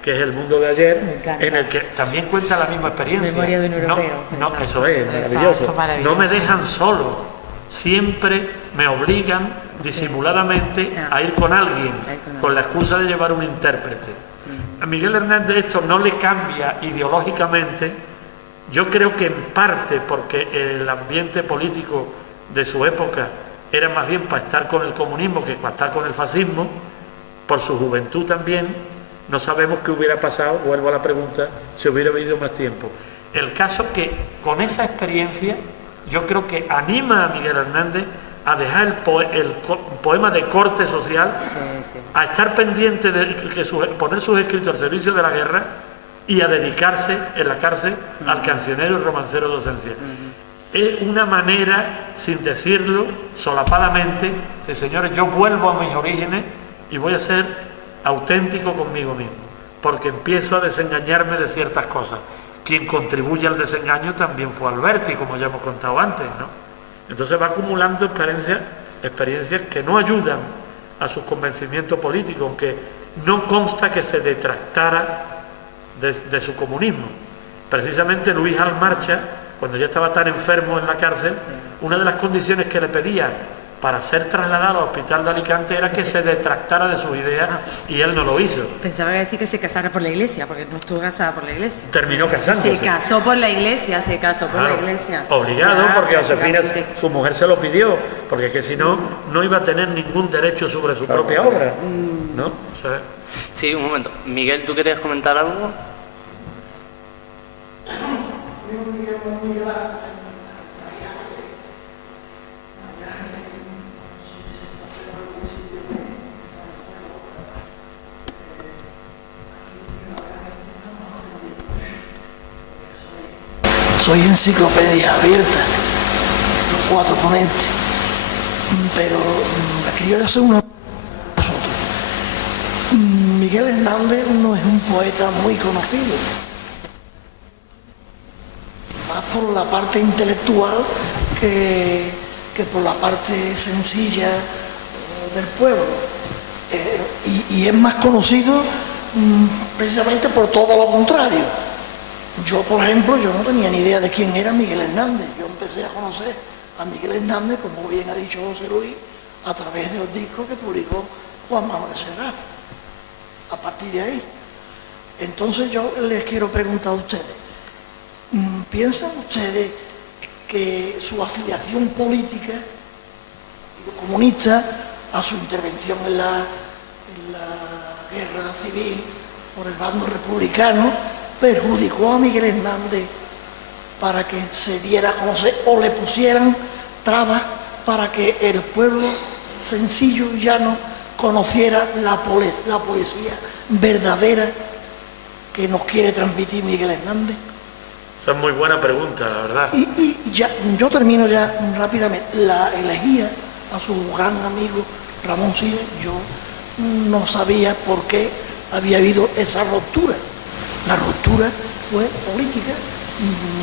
que es El mundo de ayer, en el que también cuenta la misma experiencia. Memoria de un europeo. No, eso es maravilloso. Exacto, maravilloso. No me dejan solo, siempre me obligan disimuladamente a ir con alguien, con la excusa de llevar un intérprete. A Miguel Hernández esto no le cambia ideológicamente, yo creo que en parte porque el ambiente político de su época era más bien para estar con el comunismo que para estar con el fascismo, por su juventud también. No sabemos qué hubiera pasado, vuelvo a la pregunta, si hubiera vivido más tiempo. El caso que con esa experiencia yo creo que anima a Miguel Hernández a dejar el poema de corte social, a estar pendiente de poner sus escritos al servicio de la guerra y a dedicarse en la cárcel al cancionero y romancero de docencia. Es una manera, sin decirlo, solapadamente, de señores, yo vuelvo a mis orígenes y voy a ser auténtico conmigo mismo, porque empiezo a desengañarme de ciertas cosas. Quien contribuye al desengaño también fue Alberti, como ya hemos contado antes, ¿no? Entonces va acumulando experiencias que no ayudan a sus convencimientos políticos, aunque no consta que se detractara de su comunismo. Precisamente Luis Almarcha, cuando ya estaba tan enfermo en la cárcel, una de las condiciones que le pedía para ser trasladado al hospital de Alicante era que se detractara de sus ideas, y él no lo hizo. Pensaba decir que se casara por la iglesia, porque no estuvo casada por la iglesia. Terminó casándose. Se casó por la iglesia, la iglesia. Obligado, porque Josefina, su mujer, se lo pidió, porque es que si no, no iba a tener ningún derecho sobre su propia obra, ¿no? O sea, sí, un momento. Miguel, ¿tú querías comentar algo? Soy enciclopedia abierta, los 4 ponentes, pero la quería hacer una nosotros. Miguel Hernández no es un poeta muy conocido, más por la parte intelectual que por la parte sencilla del pueblo, y es más conocido precisamente por todo lo contrario. Yo, por ejemplo, yo no tenía ni idea de quién era Miguel Hernández. Yo empecé a conocer a Miguel Hernández, como bien ha dicho José Luis, a través del disco que publicó Juan Manuel Serrat. A partir de ahí. Entonces yo les quiero preguntar a ustedes, ¿piensan ustedes que su afiliación política y comunista a su intervención en la guerra civil por el bando republicano perjudicó a Miguel Hernández para que se diera a conocer o le pusieran trabas para que el pueblo sencillo y llano conociera la poesía verdadera que nos quiere transmitir Miguel Hernández? esa es muy buena pregunta, la verdad. Y ya, yo termino ya rápidamente. La elegía a su gran amigo Ramón Siles. Yo no sabía por qué había habido esa ruptura. La ruptura fue política,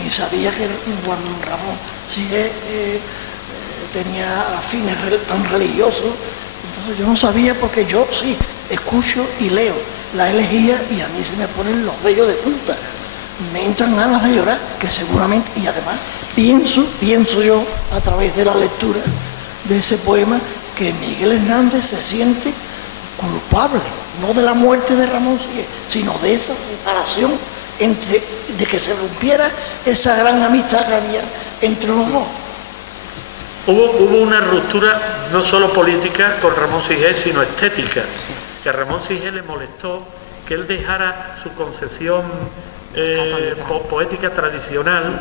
ni sabía que Juan Ramón Siles tenía fines tan religiosos. Entonces yo no sabía, porque yo sí escucho y leo la elegía y a mí se me ponen los vellos de punta. Me entran ganas de llorar, que seguramente, y además pienso yo a través de la lectura de ese poema, que Miguel Hernández se siente culpable, no de la muerte de Ramón Siles, sino de esa separación de que se rompiera esa gran amistad que había entre los dos. Hubo una ruptura no solo política con Ramón Sigé, sino estética. Que a Ramón Sigé le molestó que él dejara su concepción poética tradicional,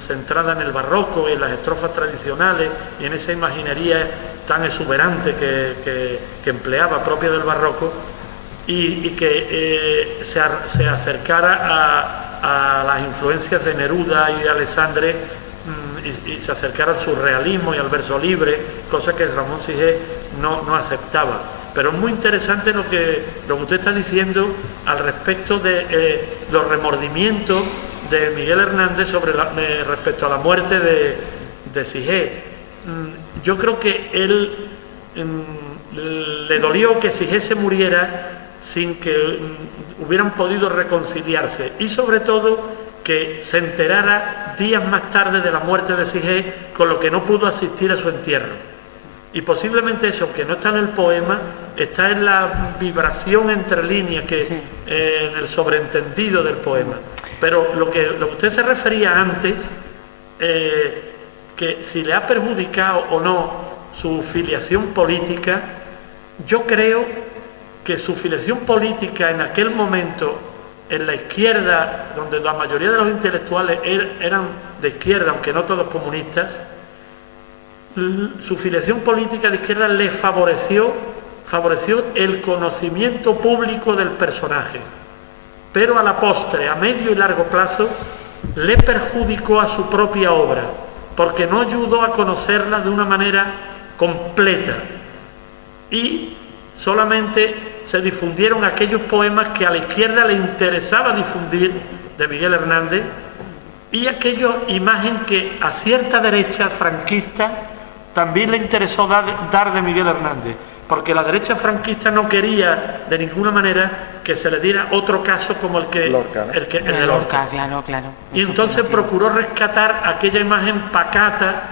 centrada en el barroco, en las estrofas tradicionales y en esa imaginería tan exuberante que empleaba propia del barroco, y que se acercara a las influencias de Neruda y de Alessandre, y se acercara al surrealismo y al verso libre, cosa que Ramón Sigé no aceptaba. Pero es muy interesante lo que usted está diciendo al respecto de los remordimientos de Miguel Hernández respecto a la muerte de Sigé. Yo creo que él le dolió que Sigé se muriera sin que hubieran podido reconciliarse, y sobre todo que se enterara días más tarde de la muerte de Sigé, con lo que no pudo asistir a su entierro. Y posiblemente eso, que no está en el poema, está en la vibración entre líneas, en el sobreentendido del poema. Pero lo que usted se refería antes, que si le ha perjudicado o no su filiación política, yo creo que su filiación política en aquel momento, en la izquierda, donde la mayoría de los intelectuales eran de izquierda, aunque no todos comunistas, su filiación política de izquierda le favoreció el conocimiento público del personaje, pero a la postre, a medio y largo plazo, le perjudicó a su propia obra, porque no ayudó a conocerla de una manera completa, y solamente se difundieron aquellos poemas que a la izquierda le interesaba difundir de Miguel Hernández, y aquella imagen que a cierta derecha franquista también le interesó dar de Miguel Hernández, porque la derecha franquista no quería de ninguna manera que se le diera otro caso como el de Lorca. Claro. Y entonces procuró rescatar aquella imagen pacata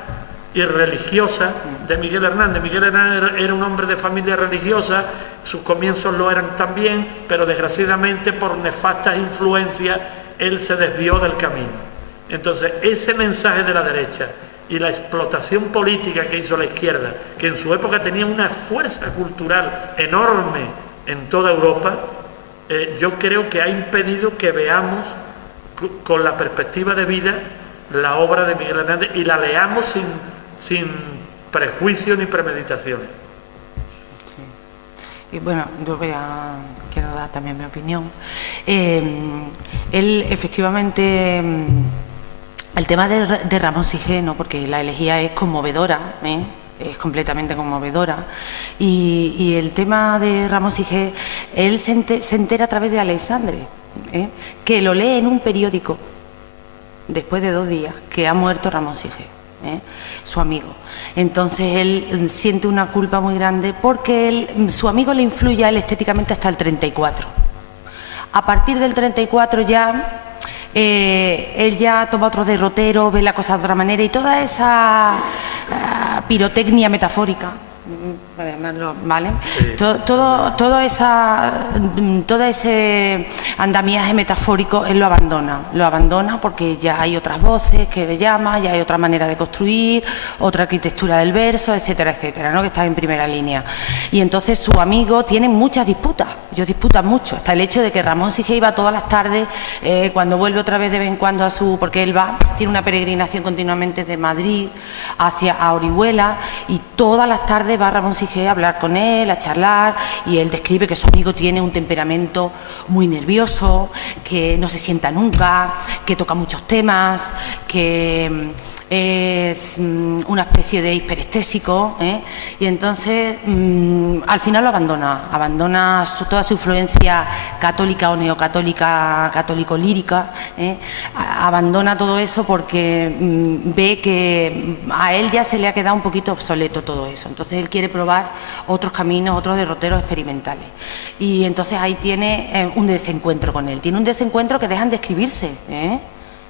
y religiosa de Miguel Hernández. Miguel Hernández era un hombre de familia religiosa, sus comienzos lo eran también, pero desgraciadamente por nefastas influencias él se desvió del camino. Entonces ese mensaje de la derecha y la explotación política que hizo la izquierda, que en su época tenía una fuerza cultural enorme en toda Europa, yo creo que ha impedido que veamos con la perspectiva de vida la obra de Miguel Hernández y la leamos sin prejuicio ni premeditaciones. Sí. Y bueno, quiero dar también mi opinión. Él efectivamente... El tema de Ramón Sigé, ¿no? Porque la elegía es conmovedora, es completamente conmovedora, y el tema de Ramón Sigé, él se entera a través de Alessandre, que lo lee en un periódico, después de 2 días, que ha muerto Ramón Sigé, su amigo. Entonces él siente una culpa muy grande porque su amigo le influye a él estéticamente hasta el 34. A partir del 34 ya... él ya toma otro derrotero, ve la cosa de otra manera, y toda esa pirotecnia metafórica, ¿vale? Sí. Todo ese andamiaje metafórico él lo abandona porque ya hay otras voces que le llaman, ya hay otra manera de construir, otra arquitectura del verso, etcétera, etcétera, ¿no? Que está en primera línea. Y entonces su amigo tiene muchas disputas, ellos disputan mucho, hasta el hecho de que Ramón Sigé iba todas las tardes, cuando vuelve otra vez de vez en cuando porque él tiene una peregrinación continuamente de Madrid a Orihuela, y todas las tardes va Ramón Sigé a hablar con él, a charlar, y él describe que su amigo tiene un temperamento muy nervioso, que no se sienta nunca, que toca muchos temas, que es una especie de hiperestésico, y entonces al final lo abandona toda su influencia católica o neocatólica, católico-lírica, abandona todo eso porque ve que a él ya se le ha quedado un poquito obsoleto todo eso, entonces él quiere probar otros caminos, otros derroteros experimentales, y entonces ahí tiene un desencuentro con él, tiene un desencuentro que dejan de escribirse,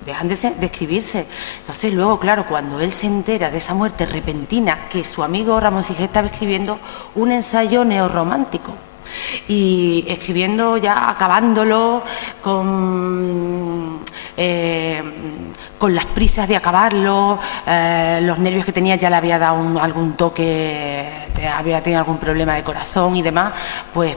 dejan de escribirse. Entonces luego, claro, cuando él se entera de esa muerte repentina, que su amigo Ramón Sigé estaba escribiendo un ensayo neorromántico, Y escribiendo ya, acabándolo, con las prisas de acabarlo, los nervios que tenía ya le había dado algún toque, había tenido algún problema de corazón y demás, pues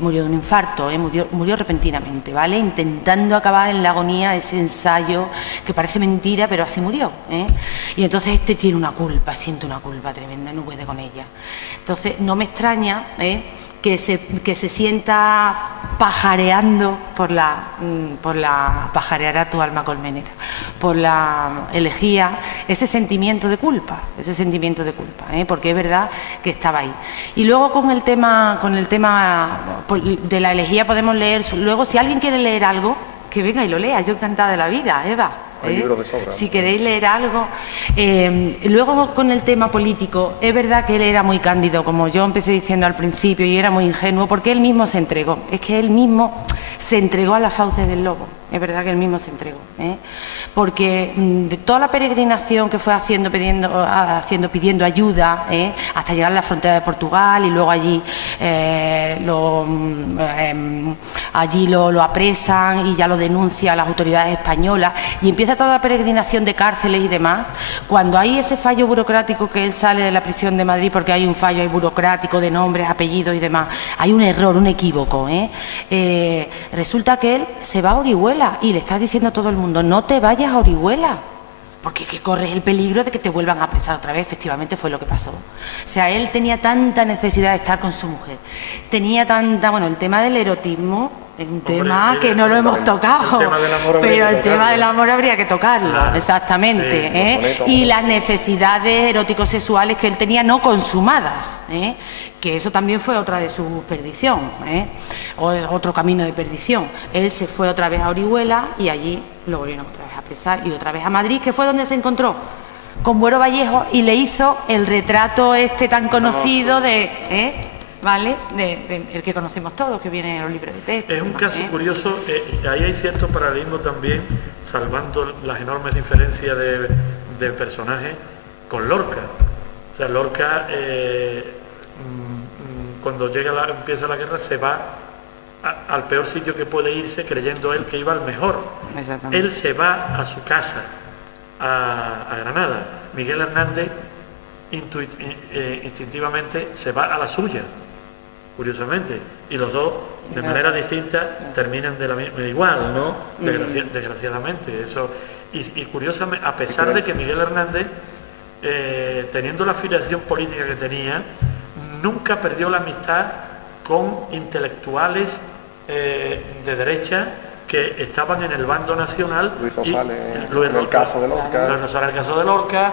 murió de un infarto, murió repentinamente, ¿vale? Intentando acabar en la agonía ese ensayo que parece mentira, pero así murió, ¿eh? Y entonces este tiene una culpa, siente una culpa tremenda, no puede con ella. Entonces no me extraña, que se sienta pajareando pajareará tu alma colmenera, por la elegía, ese sentimiento de culpa, porque es verdad que estaba ahí. Y luego con el tema de la elegía podemos leer, luego si alguien quiere leer algo, que venga y lo lea, yo encantada de la vida, Eva. Hay libros de sobra. Si queréis leer algo. Luego con el tema político, es verdad que él era muy cándido, como yo empecé diciendo al principio, y era muy ingenuo, porque él mismo se entregó. Es que él mismo se entregó a las fauces del lobo. Es verdad que él mismo se entregó, porque de toda la peregrinación que fue haciendo pidiendo ayuda, hasta llegar a la frontera de Portugal, y luego allí lo apresan y ya lo denuncia a las autoridades españolas, y empieza toda la peregrinación de cárceles y demás. Cuando hay ese fallo burocrático, que él sale de la prisión de Madrid porque hay un fallo ahí burocrático de nombres, apellidos y demás, hay un error, un equívoco, resulta que él se va a Orihuela y le está diciendo a todo el mundo: no te vayas a Orihuela, porque que corres el peligro de que te vuelvan a apresar otra vez. Efectivamente fue lo que pasó. O sea, él tenía tanta necesidad de estar con su mujer, tenía tanta... Bueno, el tema del erotismo es un tema que no lo hemos tocado, pero el tema del amor habría que tocarlo, claro. Exactamente, sí, y las necesidades erótico-sexuales que él tenía no consumadas, que eso también fue otra de su perdición, o es otro camino de perdición. Él se fue otra vez a Orihuela y allí lo volvieron otra vez a apresar, y otra vez a Madrid, que fue donde se encontró con Buero Vallejo y le hizo el retrato tan conocido ¿vale? El que conocemos todos, que viene en los libros de texto. Es un caso curioso, ahí hay cierto paralelismo también, salvando las enormes diferencias de personajes, con Lorca. O sea, Lorca, cuando empieza la guerra, se va al peor sitio que puede irse, creyendo él que iba al mejor. Él se va a su casa, a Granada. Miguel Hernández instintivamente se va a la suya, curiosamente, y los dos de manera distinta terminan de la misma, igual, ¿no? Desgraciadamente. Eso, y curiosamente, a pesar de que Miguel Hernández, teniendo la afiliación política que tenía, nunca perdió la amistad con intelectuales de derecha que estaban en el bando nacional. Luis Rosales, en el caso de Lorca. Luis Rosales, el caso de Lorca,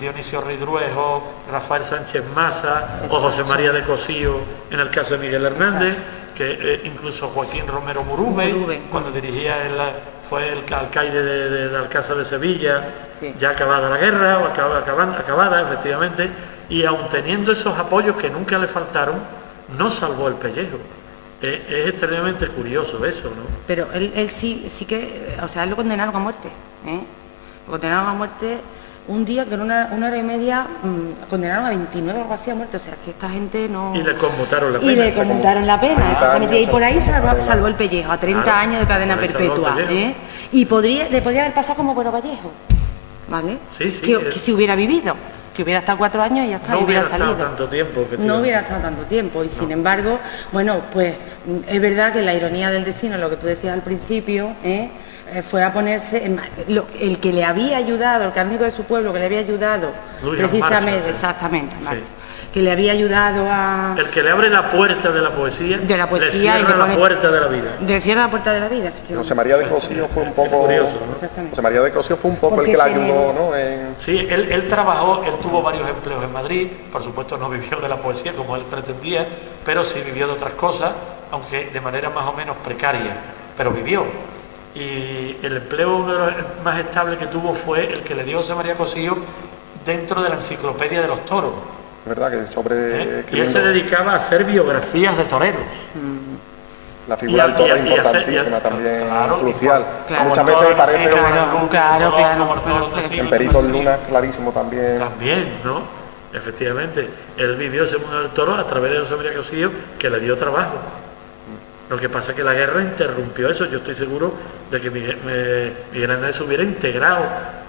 Dionisio Ridruejo, Rafael Sánchez Maza o José María de Cosío en el caso de Miguel Hernández, que incluso Joaquín Romero Murube, cuando dirigía fue el alcaide de Alcázar de Sevilla, sí, ya acabada la guerra, o acabada efectivamente, y aun teniendo esos apoyos que nunca le faltaron, no salvó el pellejo. Es extremadamente curioso eso, ¿no? Pero él sí que, o sea, él lo condenaron a muerte, Lo condenaron a muerte un día, que en una hora y media condenaron a 29 o algo así a muerte. O sea, que esta gente no... Y le conmutaron la pena. Y le conmutaron la pena, exactamente. Y por ahí salvó el pellejo, a 30 años de cadena perpetua, Y le podría haber pasado como Buero Vallejo, ¿vale? Sí, que si hubiera vivido, que hubiera estado 4 años y ya está, no hubiera salido. No hubiera estado tanto tiempo, y sin embargo, bueno, pues es verdad que la ironía del destino, lo que tú decías al principio, fue a ponerse el que le había ayudado, el canónigo de su pueblo, que le había ayudado Luis precisamente, Marcha, exactamente, Marcha, que le había ayudado a... El que le abre la puerta de la poesía, le cierra la puerta de la vida. Le cierra la puerta de la vida. José María de Cosío fue un poco... curioso, ¿no? José María de Cosío fue un poco el que la ayudó, ¿no? Sí, él trabajó, él tuvo varios empleos en Madrid, por supuesto no vivió de la poesía como él pretendía, pero sí vivió de otras cosas, aunque de manera más o menos precaria, pero vivió. Y el empleo, uno de los más estables que tuvo, fue el que le dio José María Cosío dentro de la Enciclopedia de los Toros. ¿Verdad? Que sobre... Y él se dedicaba a hacer biografías de toreros. La figura del toro importantísima también, claro, crucial. Claro, muchas veces me parece... Claro. Como el toro de En Peritos Luna, clarísimo también. También, ¿no? Efectivamente, él vivió ese mundo del toro a través de José María Cosillo, que le dio trabajo. Lo que pasa es que la guerra interrumpió eso. Yo estoy seguro de que Miguel Hernández se hubiera integrado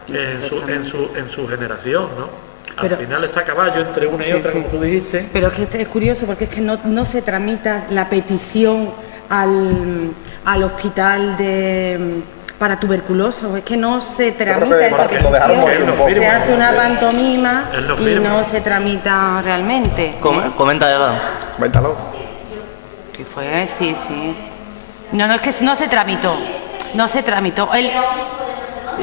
en su generación, ¿no? Al final está a caballo entre una y otra, como tú dijiste. Pero es que es curioso porque es que no se tramita la petición al hospital para tuberculosos, es que no se tramita esa petición, se hace una pantomima y no se tramita realmente. Comenta, Eva. Coméntalo. ¿Qué fue? Sí. No, es que no se tramitó.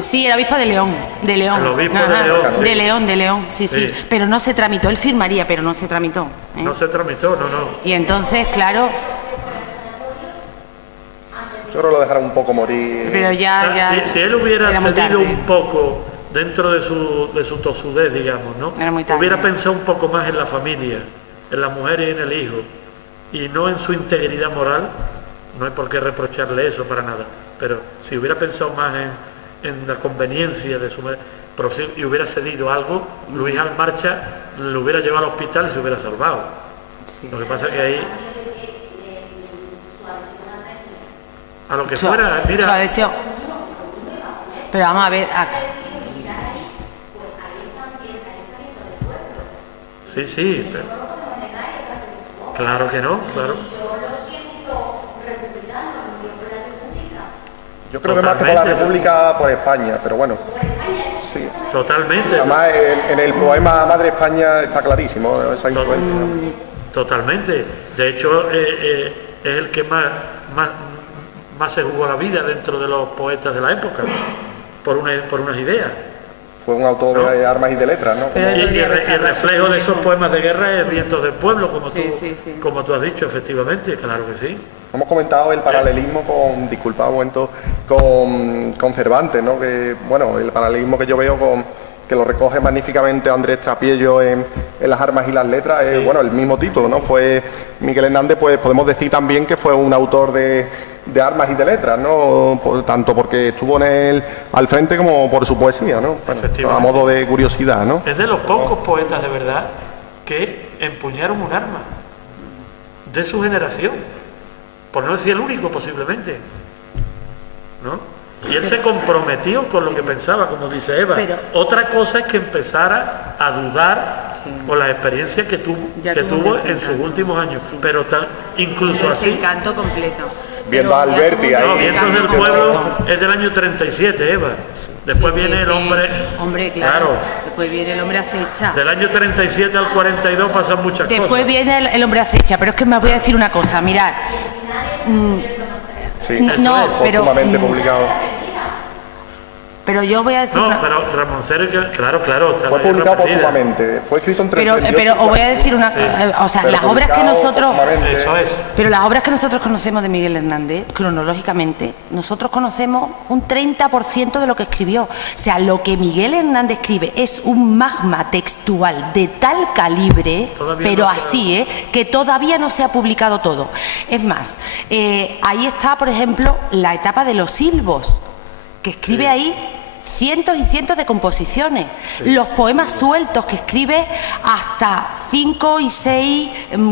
Sí, el obispo de León. El obispo de León. De León, sí. Pero no se tramitó, él firmaría, pero no se tramitó. No se tramitó, no. Y entonces, claro... Yo creo que lo dejaron un poco morir. Pero si él hubiera cedido un poco dentro de su tosudez, digamos, ¿no? Era muy tarde. Hubiera pensado un poco más en la familia, en la mujer y en el hijo, y no en su integridad moral, no hay por qué reprocharle eso para nada, pero si hubiera pensado más en la conveniencia de su madre y hubiera cedido algo, Luis Almarcha lo hubiera llevado al hospital y se hubiera salvado. Sí. Lo que pasa es que ahí, a lo que fuera, mira... Pero vamos a ver... Sí, pero... Claro que no, claro. Yo creo que más que por la República, por España, pero bueno. Sí. Totalmente. Además, en el poema Madre España está clarísimo esa influencia. Totalmente. De hecho, es el que más se jugó la vida dentro de los poetas de la época, por unas ideas. Fue un autor de armas y de letras, ¿no? Y el reflejo de esos poemas de guerra es Vientos del Pueblo, como tú has dicho, efectivamente, claro que sí. Hemos comentado el paralelismo con Cervantes, ¿no? Que, bueno, el paralelismo que yo veo que lo recoge magníficamente Andrés Trapiello en Las armas y las letras, es bueno, el mismo título, ¿no? Fue Miguel Hernández, pues podemos decir también que fue un autor de armas y de letras, ¿no? Tanto porque estuvo en él al frente como por su poesía, ¿no? Bueno, a modo de curiosidad, ¿no? Es de los pocos poetas de verdad que empuñaron un arma de su generación, por no decir el único posiblemente, ¿no? Y él se comprometió con lo que pensaba, como dice Eva. Otra cosa es que empezara a dudar con las experiencias que tuvo en sus últimos años, pero incluso así... Desencanto completo. Viendo a Alberti ahí. No, Vientos del Pueblo es del año 37, Eva. Después viene el hombre... Hombre, claro. Después viene el hombre acecha. Del año 37 al 42 pasan muchas cosas. Después viene el hombre acecha, pero es que me voy a decir una cosa, mirad. No, pero... publicado. Pero yo voy a decir... No, pero Ramoncero, claro. Fue publicado póstumamente, fue escrito en 38. Pero os voy a decir una... o sea, las obras que nosotros... Eso es. Pero las obras que nosotros conocemos de Miguel Hernández, cronológicamente, nosotros conocemos un 30% de lo que escribió. O sea, lo que Miguel Hernández escribe es un magma textual de tal calibre, pero así, que todavía no se ha publicado todo. Es más, ahí está, por ejemplo, la etapa de los silbos, que escribe ahí cientos y cientos de composiciones, los poemas sueltos que escribe hasta 5 y 6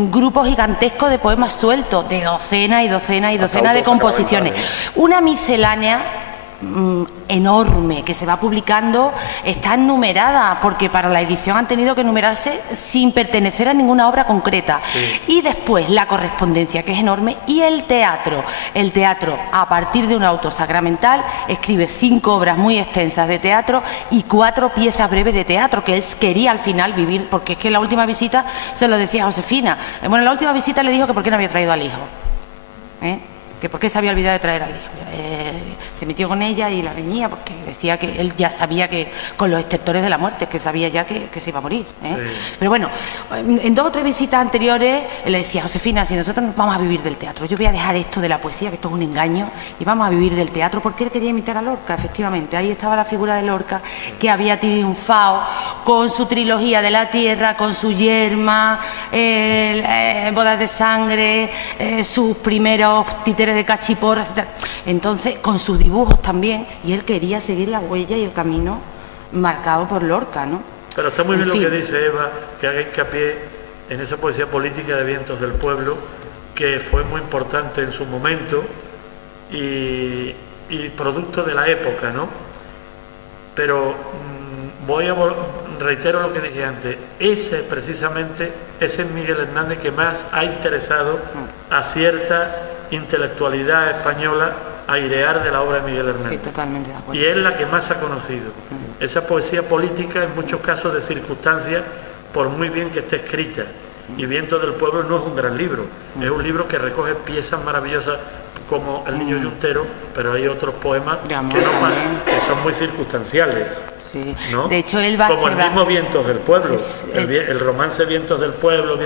grupos gigantescos de poemas sueltos, de docenas y docenas y docenas de composiciones, una miscelánea enorme que se va publicando, está numerada porque para la edición han tenido que numerarse sin pertenecer a ninguna obra concreta. Y después la correspondencia, que es enorme, y el teatro a partir de un auto sacramental escribe 5 obras muy extensas de teatro y 4 piezas breves de teatro que él quería al final vivir, porque es que en la última visita se lo decía a Josefina, bueno, en la última visita le dijo que por qué no había traído al hijo, que por qué se había olvidado de traer al hijo. Se metió con ella y la reñía porque decía que él ya sabía que con los estertores de la muerte, que sabía ya que se iba a morir. Pero bueno, en 2 o 3 visitas anteriores le decía, Josefina, si nosotros nos vamos a vivir del teatro, yo voy a dejar esto de la poesía, que esto es un engaño, y vamos a vivir del teatro, porque él quería imitar a Lorca, efectivamente. Ahí estaba la figura de Lorca, que había triunfado con su trilogía de la tierra, con su yerma, bodas de sangre, sus primeros títeres de cachiporra, etc. Entonces, con sus dibujos también, y él quería seguir la huella y el camino marcado por Lorca, ¿no? Pero está muy bien En fin. lo que dice Eva, que haga hincapié en esa poesía política de Vientos del Pueblo, que fue muy importante en su momento y producto de la época, ¿no? Pero reitero lo que dije antes, precisamente, ese es Miguel Hernández que más ha interesado a cierta intelectualidad española airear de la obra de Miguel Hernández. Sí, totalmente de acuerdo. Y es la que más ha conocido. Esa poesía política, en muchos casos de circunstancias, por muy bien que esté escrita. Y Vientos del Pueblo no es un gran libro, es un libro que recoge piezas maravillosas como El Niño Yuntero, pero hay otros poemas De amor que también. que son muy circunstanciales. Sí. ¿No? De hecho, como el mismo Vientos del Pueblo, Es el romance Vientos del Pueblo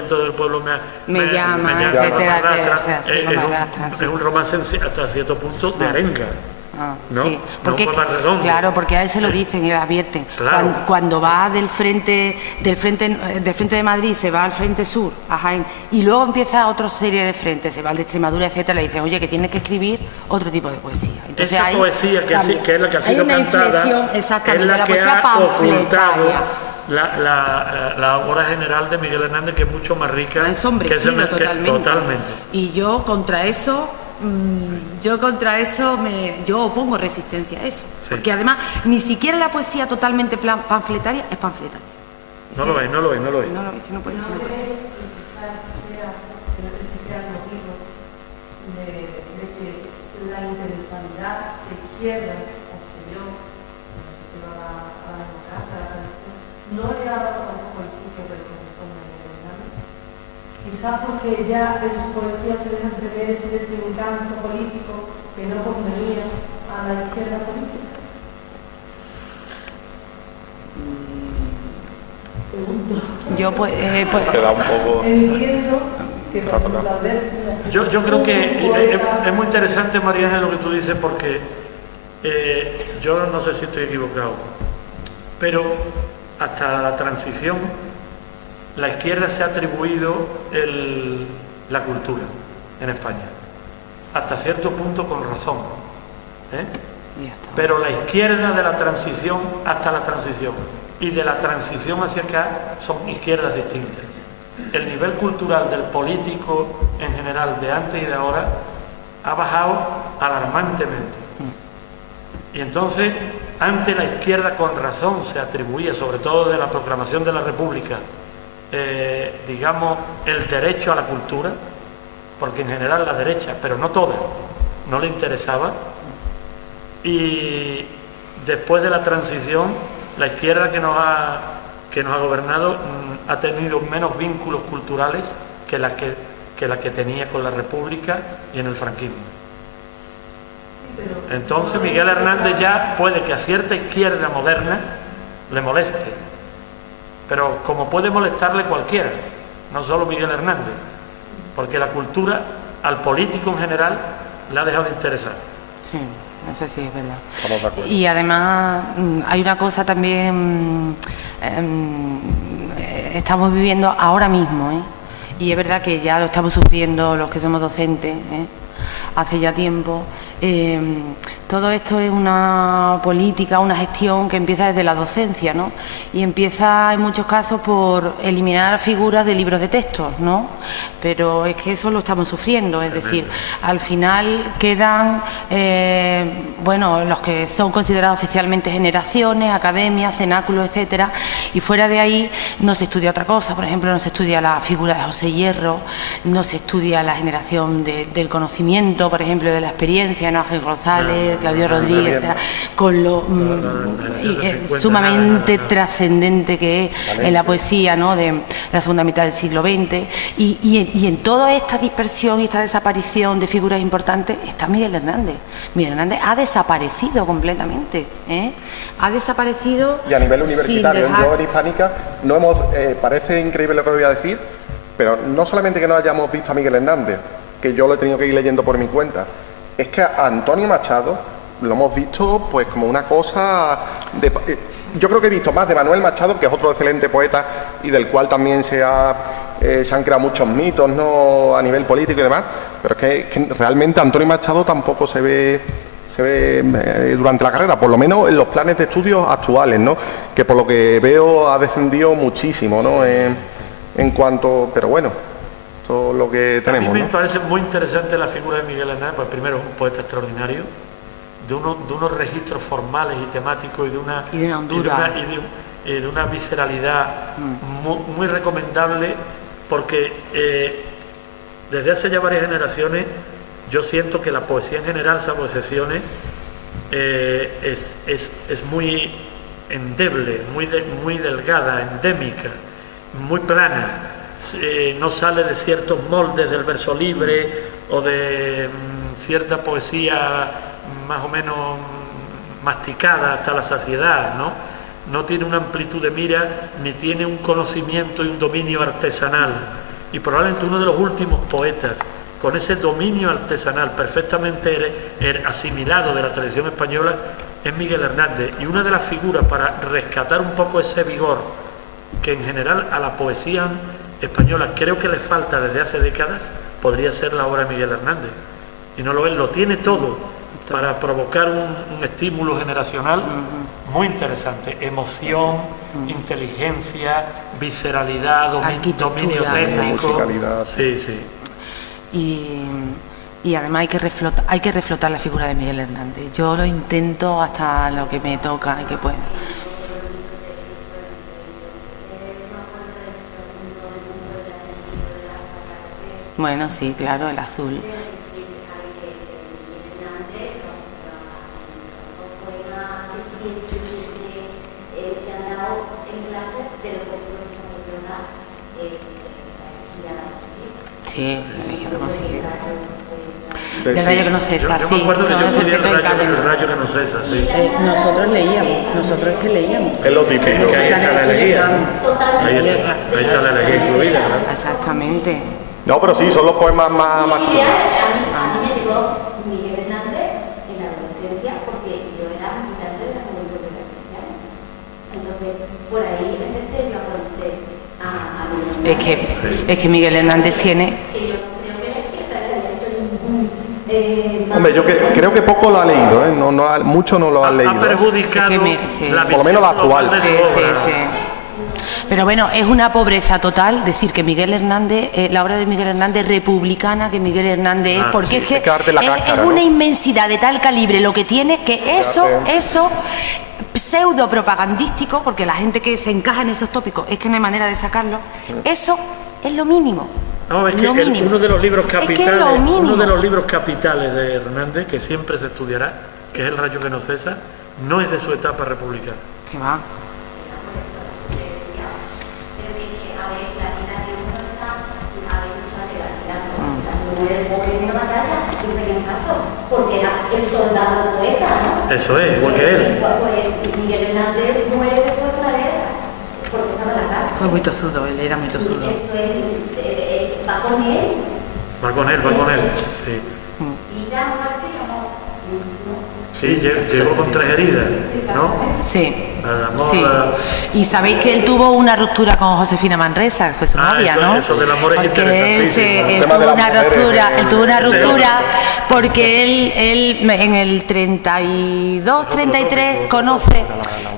me llama, me etcétera, arrastra, o sea, sí, no me arrastra, sí. es un romance hasta cierto punto de arenga. ¿No? Sí, No porque, un poema redondo. claro, porque a él se lo dicen y le advierten. Claro. Cuando va del frente de Madrid, se va al frente sur, a Jaén, y luego empieza otra serie de frentes, se va al de Extremadura, etcétera, le dicen, oye, que tienes que escribir otro tipo de poesía. Entonces, esa ahí poesía que es la que ha sido hay una cantada, inflexión, es exactamente, la que poesía ha ocultado panfletaria. la obra general de Miguel Hernández, que es mucho más rica. Ha ensombrecido totalmente. Y yo contra eso yo opongo resistencia a eso. Sí. Porque además ni siquiera la poesía totalmente panfletaria es panfletaria. No lo es. No lo es, que no puede ser. Ese sea el motivo de que la intelectualidad izquierda posterior a la democracia, a la transición, no le ha dado tampoco el sitio que le corresponde a Miguel Hernández. Quizás porque ya en su poesía se deja entrever ese desencanto político que no convenía a la izquierda política. Yo Queda un poco... Entiendo que por ejemplo, Yo creo que es muy interesante, Mariana, lo que tú dices, porque yo no sé si estoy equivocado, pero hasta la transición la izquierda se ha atribuido la cultura en España, hasta cierto punto con razón, pero la izquierda de la transición hasta la transición y de la transición hacia acá son izquierdas distintas. El nivel cultural del político en general de antes y de ahora ha bajado alarmantemente. Y entonces, antes la izquierda con razón se atribuía, sobre todo de la proclamación de la República, digamos, el derecho a la cultura, porque en general la derecha, pero no toda, no le interesaba. Y después de la transición, la izquierda que nos ha gobernado ha tenido menos vínculos culturales que la que tenía con la República y en el franquismo. Entonces Miguel Hernández ya puede que a cierta izquierda moderna le moleste, pero como puede molestarle cualquiera, no solo Miguel Hernández, porque la cultura al político en general le ha dejado de interesar. Sí, eso sí es verdad. Estamos de acuerdo. Y además hay una cosa también, estamos viviendo ahora mismo, y es verdad que ya lo estamos sufriendo los que somos docentes, hace ya tiempo. Todo esto es una política, una gestión que empieza desde la docencia, ¿no? Y empieza en muchos casos por eliminar figuras de libros de textos, ¿no? Pero es que eso lo estamos sufriendo, es decir, al final quedan, bueno, los que son considerados oficialmente generaciones, academias, cenáculos, etcétera, y fuera de ahí no se estudia otra cosa. Por ejemplo, no se estudia la figura de José Hierro, no se estudia la generación del conocimiento, por ejemplo, de la experiencia, ¿no? Ángel González, Claudio Rodríguez, etcétera, con lo sumamente trascendente que es en la poesía, ¿no? De la segunda mitad del siglo XX, y en toda esta dispersión y esta desaparición de figuras importantes está Miguel Hernández. Miguel Hernández ha desaparecido completamente, ha desaparecido. Y a nivel universitario, en Hispánica, no hemos, parece increíble lo que voy a decir, pero no solamente que no hayamos visto a Miguel Hernández, que yo lo he tenido que ir leyendo por mi cuenta, es que a Antonio Machado lo hemos visto pues como una cosa de... Yo creo que he visto más de Manuel Machado, que es otro excelente poeta y del cual también se han creado muchos mitos, ¿no?, a nivel político y demás, pero es que realmente Antonio Machado tampoco se ve se ve durante la carrera, por lo menos en los planes de estudios actuales, ¿no? Que por lo que veo ha descendido muchísimo, ¿no? En cuanto, pero bueno, todo lo que tenemos. A mí me ¿no? parece muy interesante la figura de Miguel Hernández, pues primero es un poeta extraordinario, de unos registros formales y temáticos y de una hondura. Y de una visceralidad muy recomendable, porque desde hace ya varias generaciones yo siento que la poesía en general, salvo excepciones, es muy endeble, muy delgada, endémica, muy plana, no sale de ciertos moldes del verso libre o de cierta poesía más o menos masticada hasta la saciedad, ¿no? No tiene una amplitud de mira, ni tiene un conocimiento y un dominio artesanal. Y probablemente uno de los últimos poetas con ese dominio artesanal perfectamente asimilado de la tradición española es Miguel Hernández. Y una de las figuras para rescatar un poco ese vigor que en general a la poesía española creo que le falta desde hace décadas, podría ser la obra de Miguel Hernández. Y no lo es, lo tiene todo para provocar un estímulo generacional muy interesante. Emoción, inteligencia, visceralidad, dominio técnico. Sí, sí. Y además hay que reflotar la figura de Miguel Hernández. Yo lo intento hasta lo que me toca y que pueda. Bueno, sí, claro, el azul. Sí, del rayo que no cesa, yo sí. me acuerdo que yo estudié el rayo que no cesa, sí. Nosotros es que leíamos. Es lo típico. Que ahí está la elegía. Ahí está la elegía incluida, ¿no? Exactamente. No, pero sí, son los poemas más A mí me llegó Miguel Hernández en la adolescencia porque yo era militante de la Juventud Cristiana. Entonces, por ahí empecé yo a conocer a Miguel Hernández. Es que Miguel Hernández tiene... Que yo creo que la izquierda le había hecho ningún... Hombre, yo creo que poco lo ha leído, ¿eh? Mucho no lo ha leído. Ha perjudicado por lo menos la actual. Sí. Pero bueno, es una pobreza total decir que Miguel Hernández, la obra de Miguel Hernández republicana, que Miguel Hernández es, porque sí, es una inmensidad de tal calibre lo que tiene, que eso pseudo propagandístico, porque la gente que se encaja en esos tópicos es que no hay manera de sacarlo, eso es lo mínimo. No, es que uno de los libros capitales, uno de los libros capitales de Hernández, que siempre se estudiará, que es El rayo que no cesa, no es de su etapa republicana. ¿Qué va? Porque era el soldado poeta, ¿no? Eso es, igual que él. Pues Miguel Hernández muere después de una guerra, porque estaba en la cárcel. Fue muy tozudo, él era muy tozudo. Eso es, va con él. Va con él, sí. Y la muerte como... Sí, llegó con 3 heridas, ¿no? Sí. Sí. Y sabéis que él tuvo una ruptura con Josefina Manresa, que fue su novia, ¿no? Eso del amor es interesantísimo. Él tuvo una ruptura porque él en el 32, 33 conoce,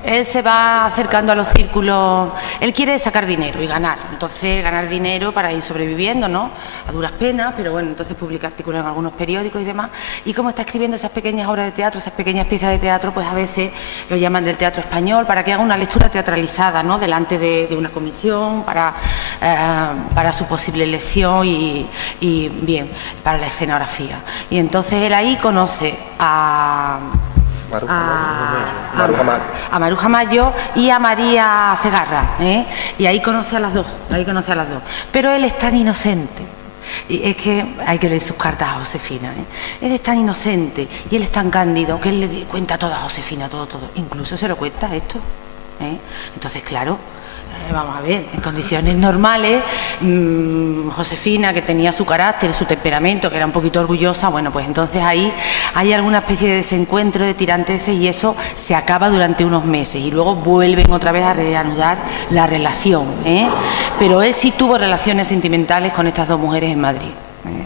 él se va acercando a los círculos, él quiere sacar dinero y ganar, entonces ganar dinero para ir sobreviviendo, ¿no? A duras penas, pero bueno, entonces publica artículos en algunos periódicos y demás, y como está escribiendo esas pequeñas obras de teatro, esas pequeñas piezas de teatro, pues a veces lo llaman del teatro español para que haga una lectura teatralizada, ¿no? Delante de una comisión para su posible elección y bien, para la escenografía. Y entonces él ahí conoce a Maruja Mayo y a María Segarra, y ahí conoce a las dos, pero él es tan inocente. Y es que hay que leer sus cartas a Josefina, Él es tan inocente y él es tan cándido que él le cuenta todo a Josefina, todo, incluso se lo cuenta esto, Entonces, claro, vamos a ver, en condiciones normales, Josefina, que tenía su carácter, su temperamento, que era un poquito orgullosa, bueno, pues entonces ahí hay alguna especie de desencuentro, de tiranteces, y eso se acaba durante unos meses y luego vuelven otra vez a reanudar la relación, Pero él sí tuvo relaciones sentimentales con estas dos mujeres en Madrid,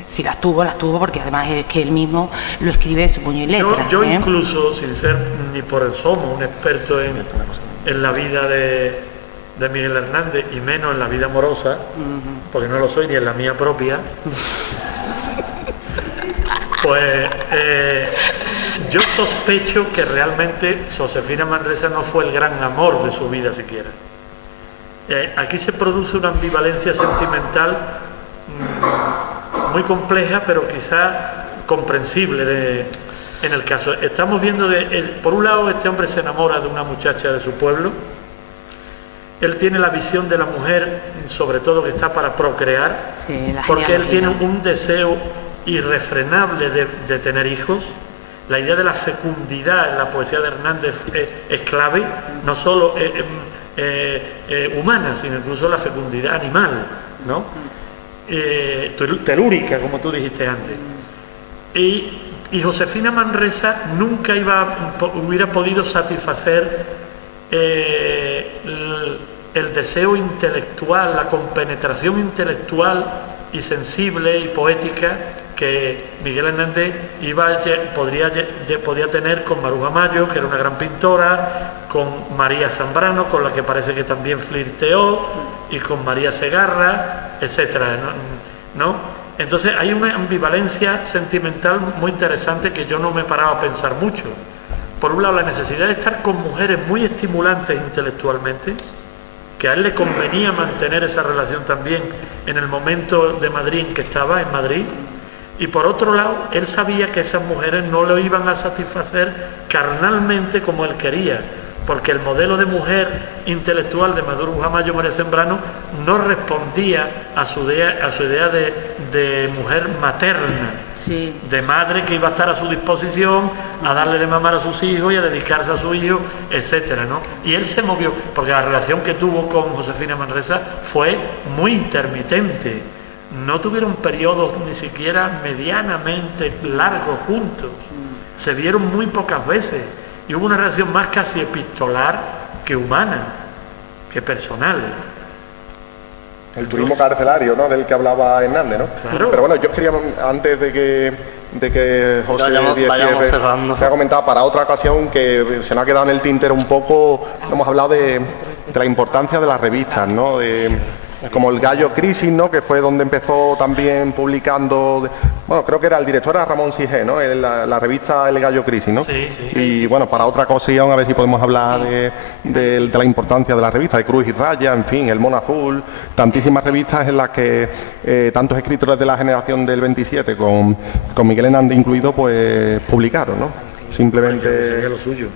Si las tuvo porque además es que él mismo lo escribe de su puño y letra. Yo incluso, sin ser ni por el somo un experto en la vida de Miguel Hernández y menos en la vida amorosa, porque no lo soy ni en la mía propia, pues yo sospecho que realmente Josefina Manresa no fue el gran amor de su vida siquiera. Aquí se produce una ambivalencia sentimental muy compleja, pero quizá comprensible en el caso. Estamos viendo, por un lado, este hombre se enamora de una muchacha de su pueblo. Él tiene la visión de la mujer, sobre todo que está para procrear, sí, porque él tiene un deseo irrefrenable de tener hijos. La idea de la fecundidad en la poesía de Hernández es clave, no solo humana, sino incluso la fecundidad animal, ¿no? Telúrica, como tú dijiste antes. Y Josefina Manresa nunca hubiera podido satisfacer el deseo intelectual, la compenetración intelectual y sensible y poética que Miguel Hernández podía tener con Maruja Mayo, que era una gran pintora, con María Zambrano, con la que parece que también flirteó, y con María Segarra, etcétera, ¿no? Entonces hay una ambivalencia sentimental muy interesante que yo no me paraba a pensar mucho. Por un lado, la necesidad de estar con mujeres muy estimulantes intelectualmente, que a él le convenía mantener esa relación también en el momento de Madrid en que estaba, en Madrid, y por otro lado, él sabía que esas mujeres no lo iban a satisfacer carnalmente como él quería, porque el modelo de mujer intelectual de Maruja Mayo, María Zambrano, no respondía a su idea de mujer materna, sí, de madre que iba a estar a su disposición, a darle de mamar a sus hijos y a dedicarse a sus hijos, etcétera, ¿no? Y él se movió, porque la relación que tuvo con Josefina Manresa fue muy intermitente. No tuvieron periodos ni siquiera medianamente largos juntos. Se vieron muy pocas veces. Y hubo una relación más casi epistolar que humana, que personal. El turismo carcelario, ¿no?, del que hablaba Hernández, ¿no? Claro. Pero bueno, yo quería, antes de que José vayamos cerrando, me ha comentado para otra ocasión, que se nos ha quedado en el tintero un poco, hemos hablado de la importancia de las revistas, ¿no? Como el Gallo Crisis, ¿no?, que fue donde empezó también publicando, bueno, creo que era el director, era Ramón Sigé, ¿no?, la revista El Gallo Crisis, ¿no? Sí, sí. Y bueno, para otra ocasión a ver si podemos hablar de la importancia de la revista, de Cruz y Raya, en fin, El Mono Azul, tantísimas revistas en las que tantos escritores de la generación del 27, con Miguel Hernández incluido, pues publicaron, ¿no? Simplemente... Sería lo suyo.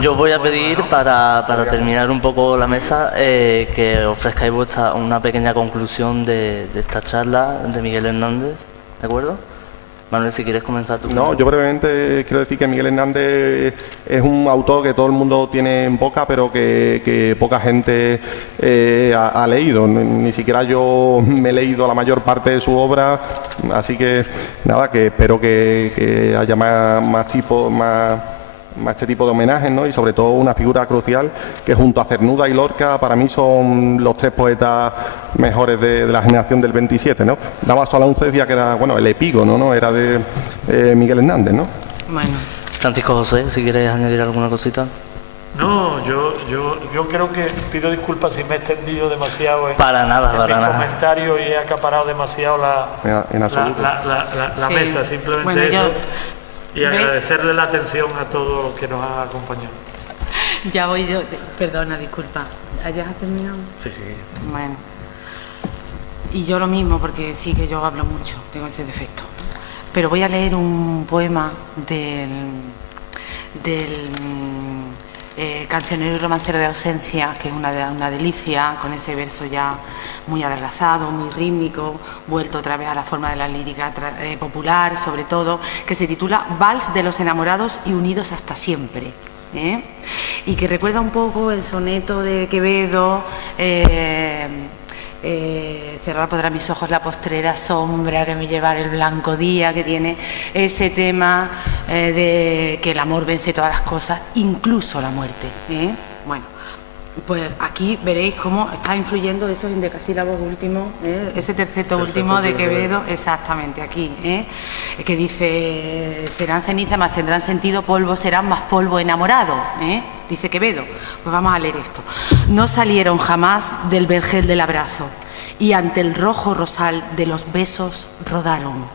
Yo voy a pedir, para terminar un poco la mesa, que ofrezcáis una pequeña conclusión de esta charla de Miguel Hernández, ¿de acuerdo? Manuel, si quieres comenzar tú. No, yo brevemente quiero decir que Miguel Hernández es un autor que todo el mundo tiene en boca, pero que poca gente ha leído. Ni siquiera yo me he leído la mayor parte de su obra, así que nada, que espero que haya más este tipo de homenajes, ¿no? Y sobre todo una figura crucial que junto a Cernuda y Lorca para mí son los tres poetas mejores de la generación del 27, ¿no? Damaso Alonso decía que era, bueno, el epígono, ¿no?, era de Miguel Hernández, ¿no? Bueno. Francisco José, si quieres añadir alguna cosita. No, yo creo que pido disculpas si me he extendido demasiado en mi comentario y he acaparado demasiado la Sí. mesa, simplemente bueno, eso. Y agradecerle la atención a todos los que nos han acompañado. Ya voy yo. Perdona, disculpa. ¿Ya has terminado? Sí, sí. Bueno. Y yo lo mismo, porque sí que yo hablo mucho, tengo ese defecto. Pero voy a leer un poema del Cancionero y romancero de ausencia, que es una delicia, con ese verso ya muy adelgazado, muy rítmico, vuelto otra vez a la forma de la lírica popular, sobre todo, que se titula Vals de los enamorados y unidos hasta siempre, ¿eh? Y que recuerda un poco el soneto de Quevedo, cerrar podrá mis ojos la postrera sombra que me llevará el blanco día, que tiene ese tema de que el amor vence todas las cosas, incluso la muerte, ¿eh? Bueno, Pues aquí veréis cómo está influyendo esos endecasílabos últimos, ese terceto último de Quevedo, exactamente aquí, que dice, serán ceniza más tendrán sentido, polvo serán más polvo enamorado, dice Quevedo. Pues vamos a leer esto. No salieron jamás del vergel del abrazo y ante el rojo rosal de los besos rodaron.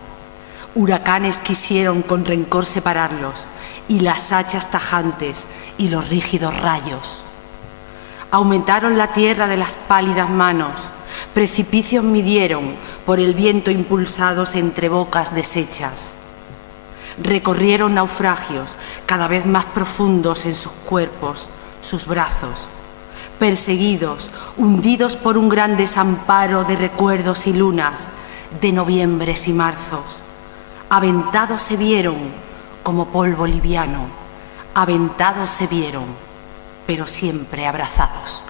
Huracanes quisieron con rencor separarlos y las hachas tajantes y los rígidos rayos. Aumentaron la tierra de las pálidas manos, precipicios midieron por el viento impulsados entre bocas deshechas. Recorrieron naufragios cada vez más profundos en sus cuerpos, sus brazos. Perseguidos, hundidos por un gran desamparo de recuerdos y lunas, de noviembres y marzos. Aventados se vieron como polvo liviano, aventados se vieron, pero siempre abrazados.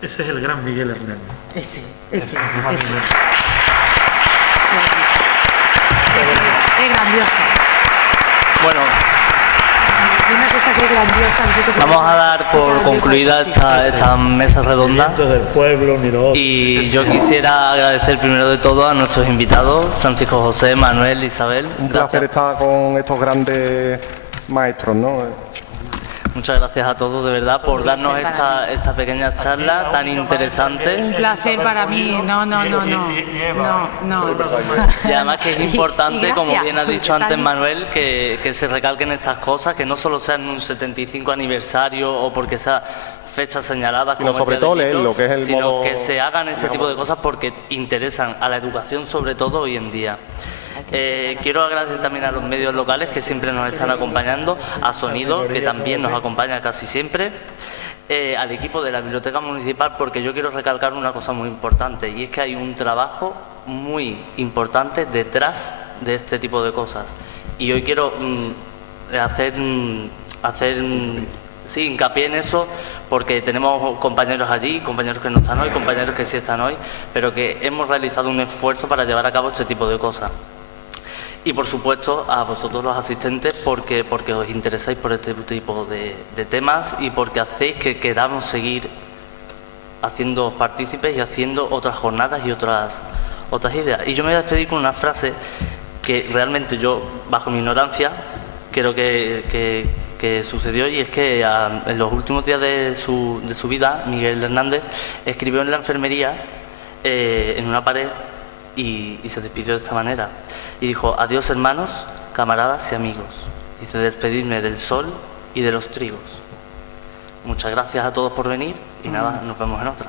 Ese es el gran Miguel Hernández. Ese. Es grandioso. Bueno, Una cosa que es grandiosa. vamos a dar por concluida esta mesa redonda. Del pueblo, ni lo otro. Y yo quisiera agradecer primero de todo a nuestros invitados, Francisco José, Manuel, Isabel. Un placer estar con estos grandes maestros, ¿no? Muchas gracias a todos, de verdad, por darnos esta pequeña charla tan interesante. Un placer para mí. No. Y además que es importante, y como gracias. bien ha dicho antes Manuel, que se recalquen estas cosas, que no solo sean un 75 aniversario o porque sea fechas señaladas, Sino como el sobre Día todo del Libro, leerlo, que es el sino modo, que se hagan este tipo de cosas porque interesan a la educación, sobre todo hoy en día. Quiero agradecer también a los medios locales que siempre nos están acompañando, a Sonido, que también nos acompaña casi siempre, al equipo de la Biblioteca Municipal, porque yo quiero recalcar una cosa muy importante, y es que hay un trabajo muy importante detrás de este tipo de cosas. Y hoy quiero hacer hincapié en eso, porque tenemos compañeros allí, compañeros que no están hoy, compañeros que sí están hoy, pero que hemos realizado un esfuerzo para llevar a cabo este tipo de cosas. Y por supuesto a vosotros los asistentes porque os interesáis por este tipo de temas y porque hacéis que queramos seguir haciendo partícipes y haciendo otras jornadas y otras ideas. Y yo me voy a despedir con una frase que realmente yo, bajo mi ignorancia, creo que sucedió, y es que en los últimos días de su vida, Miguel Hernández escribió en la enfermería, en una pared, y se despidió de esta manera. Y dijo: adiós hermanos, camaradas y amigos. Dice: despedirme del sol y de los trigos. Muchas gracias a todos por venir y nada, nos vemos en otra.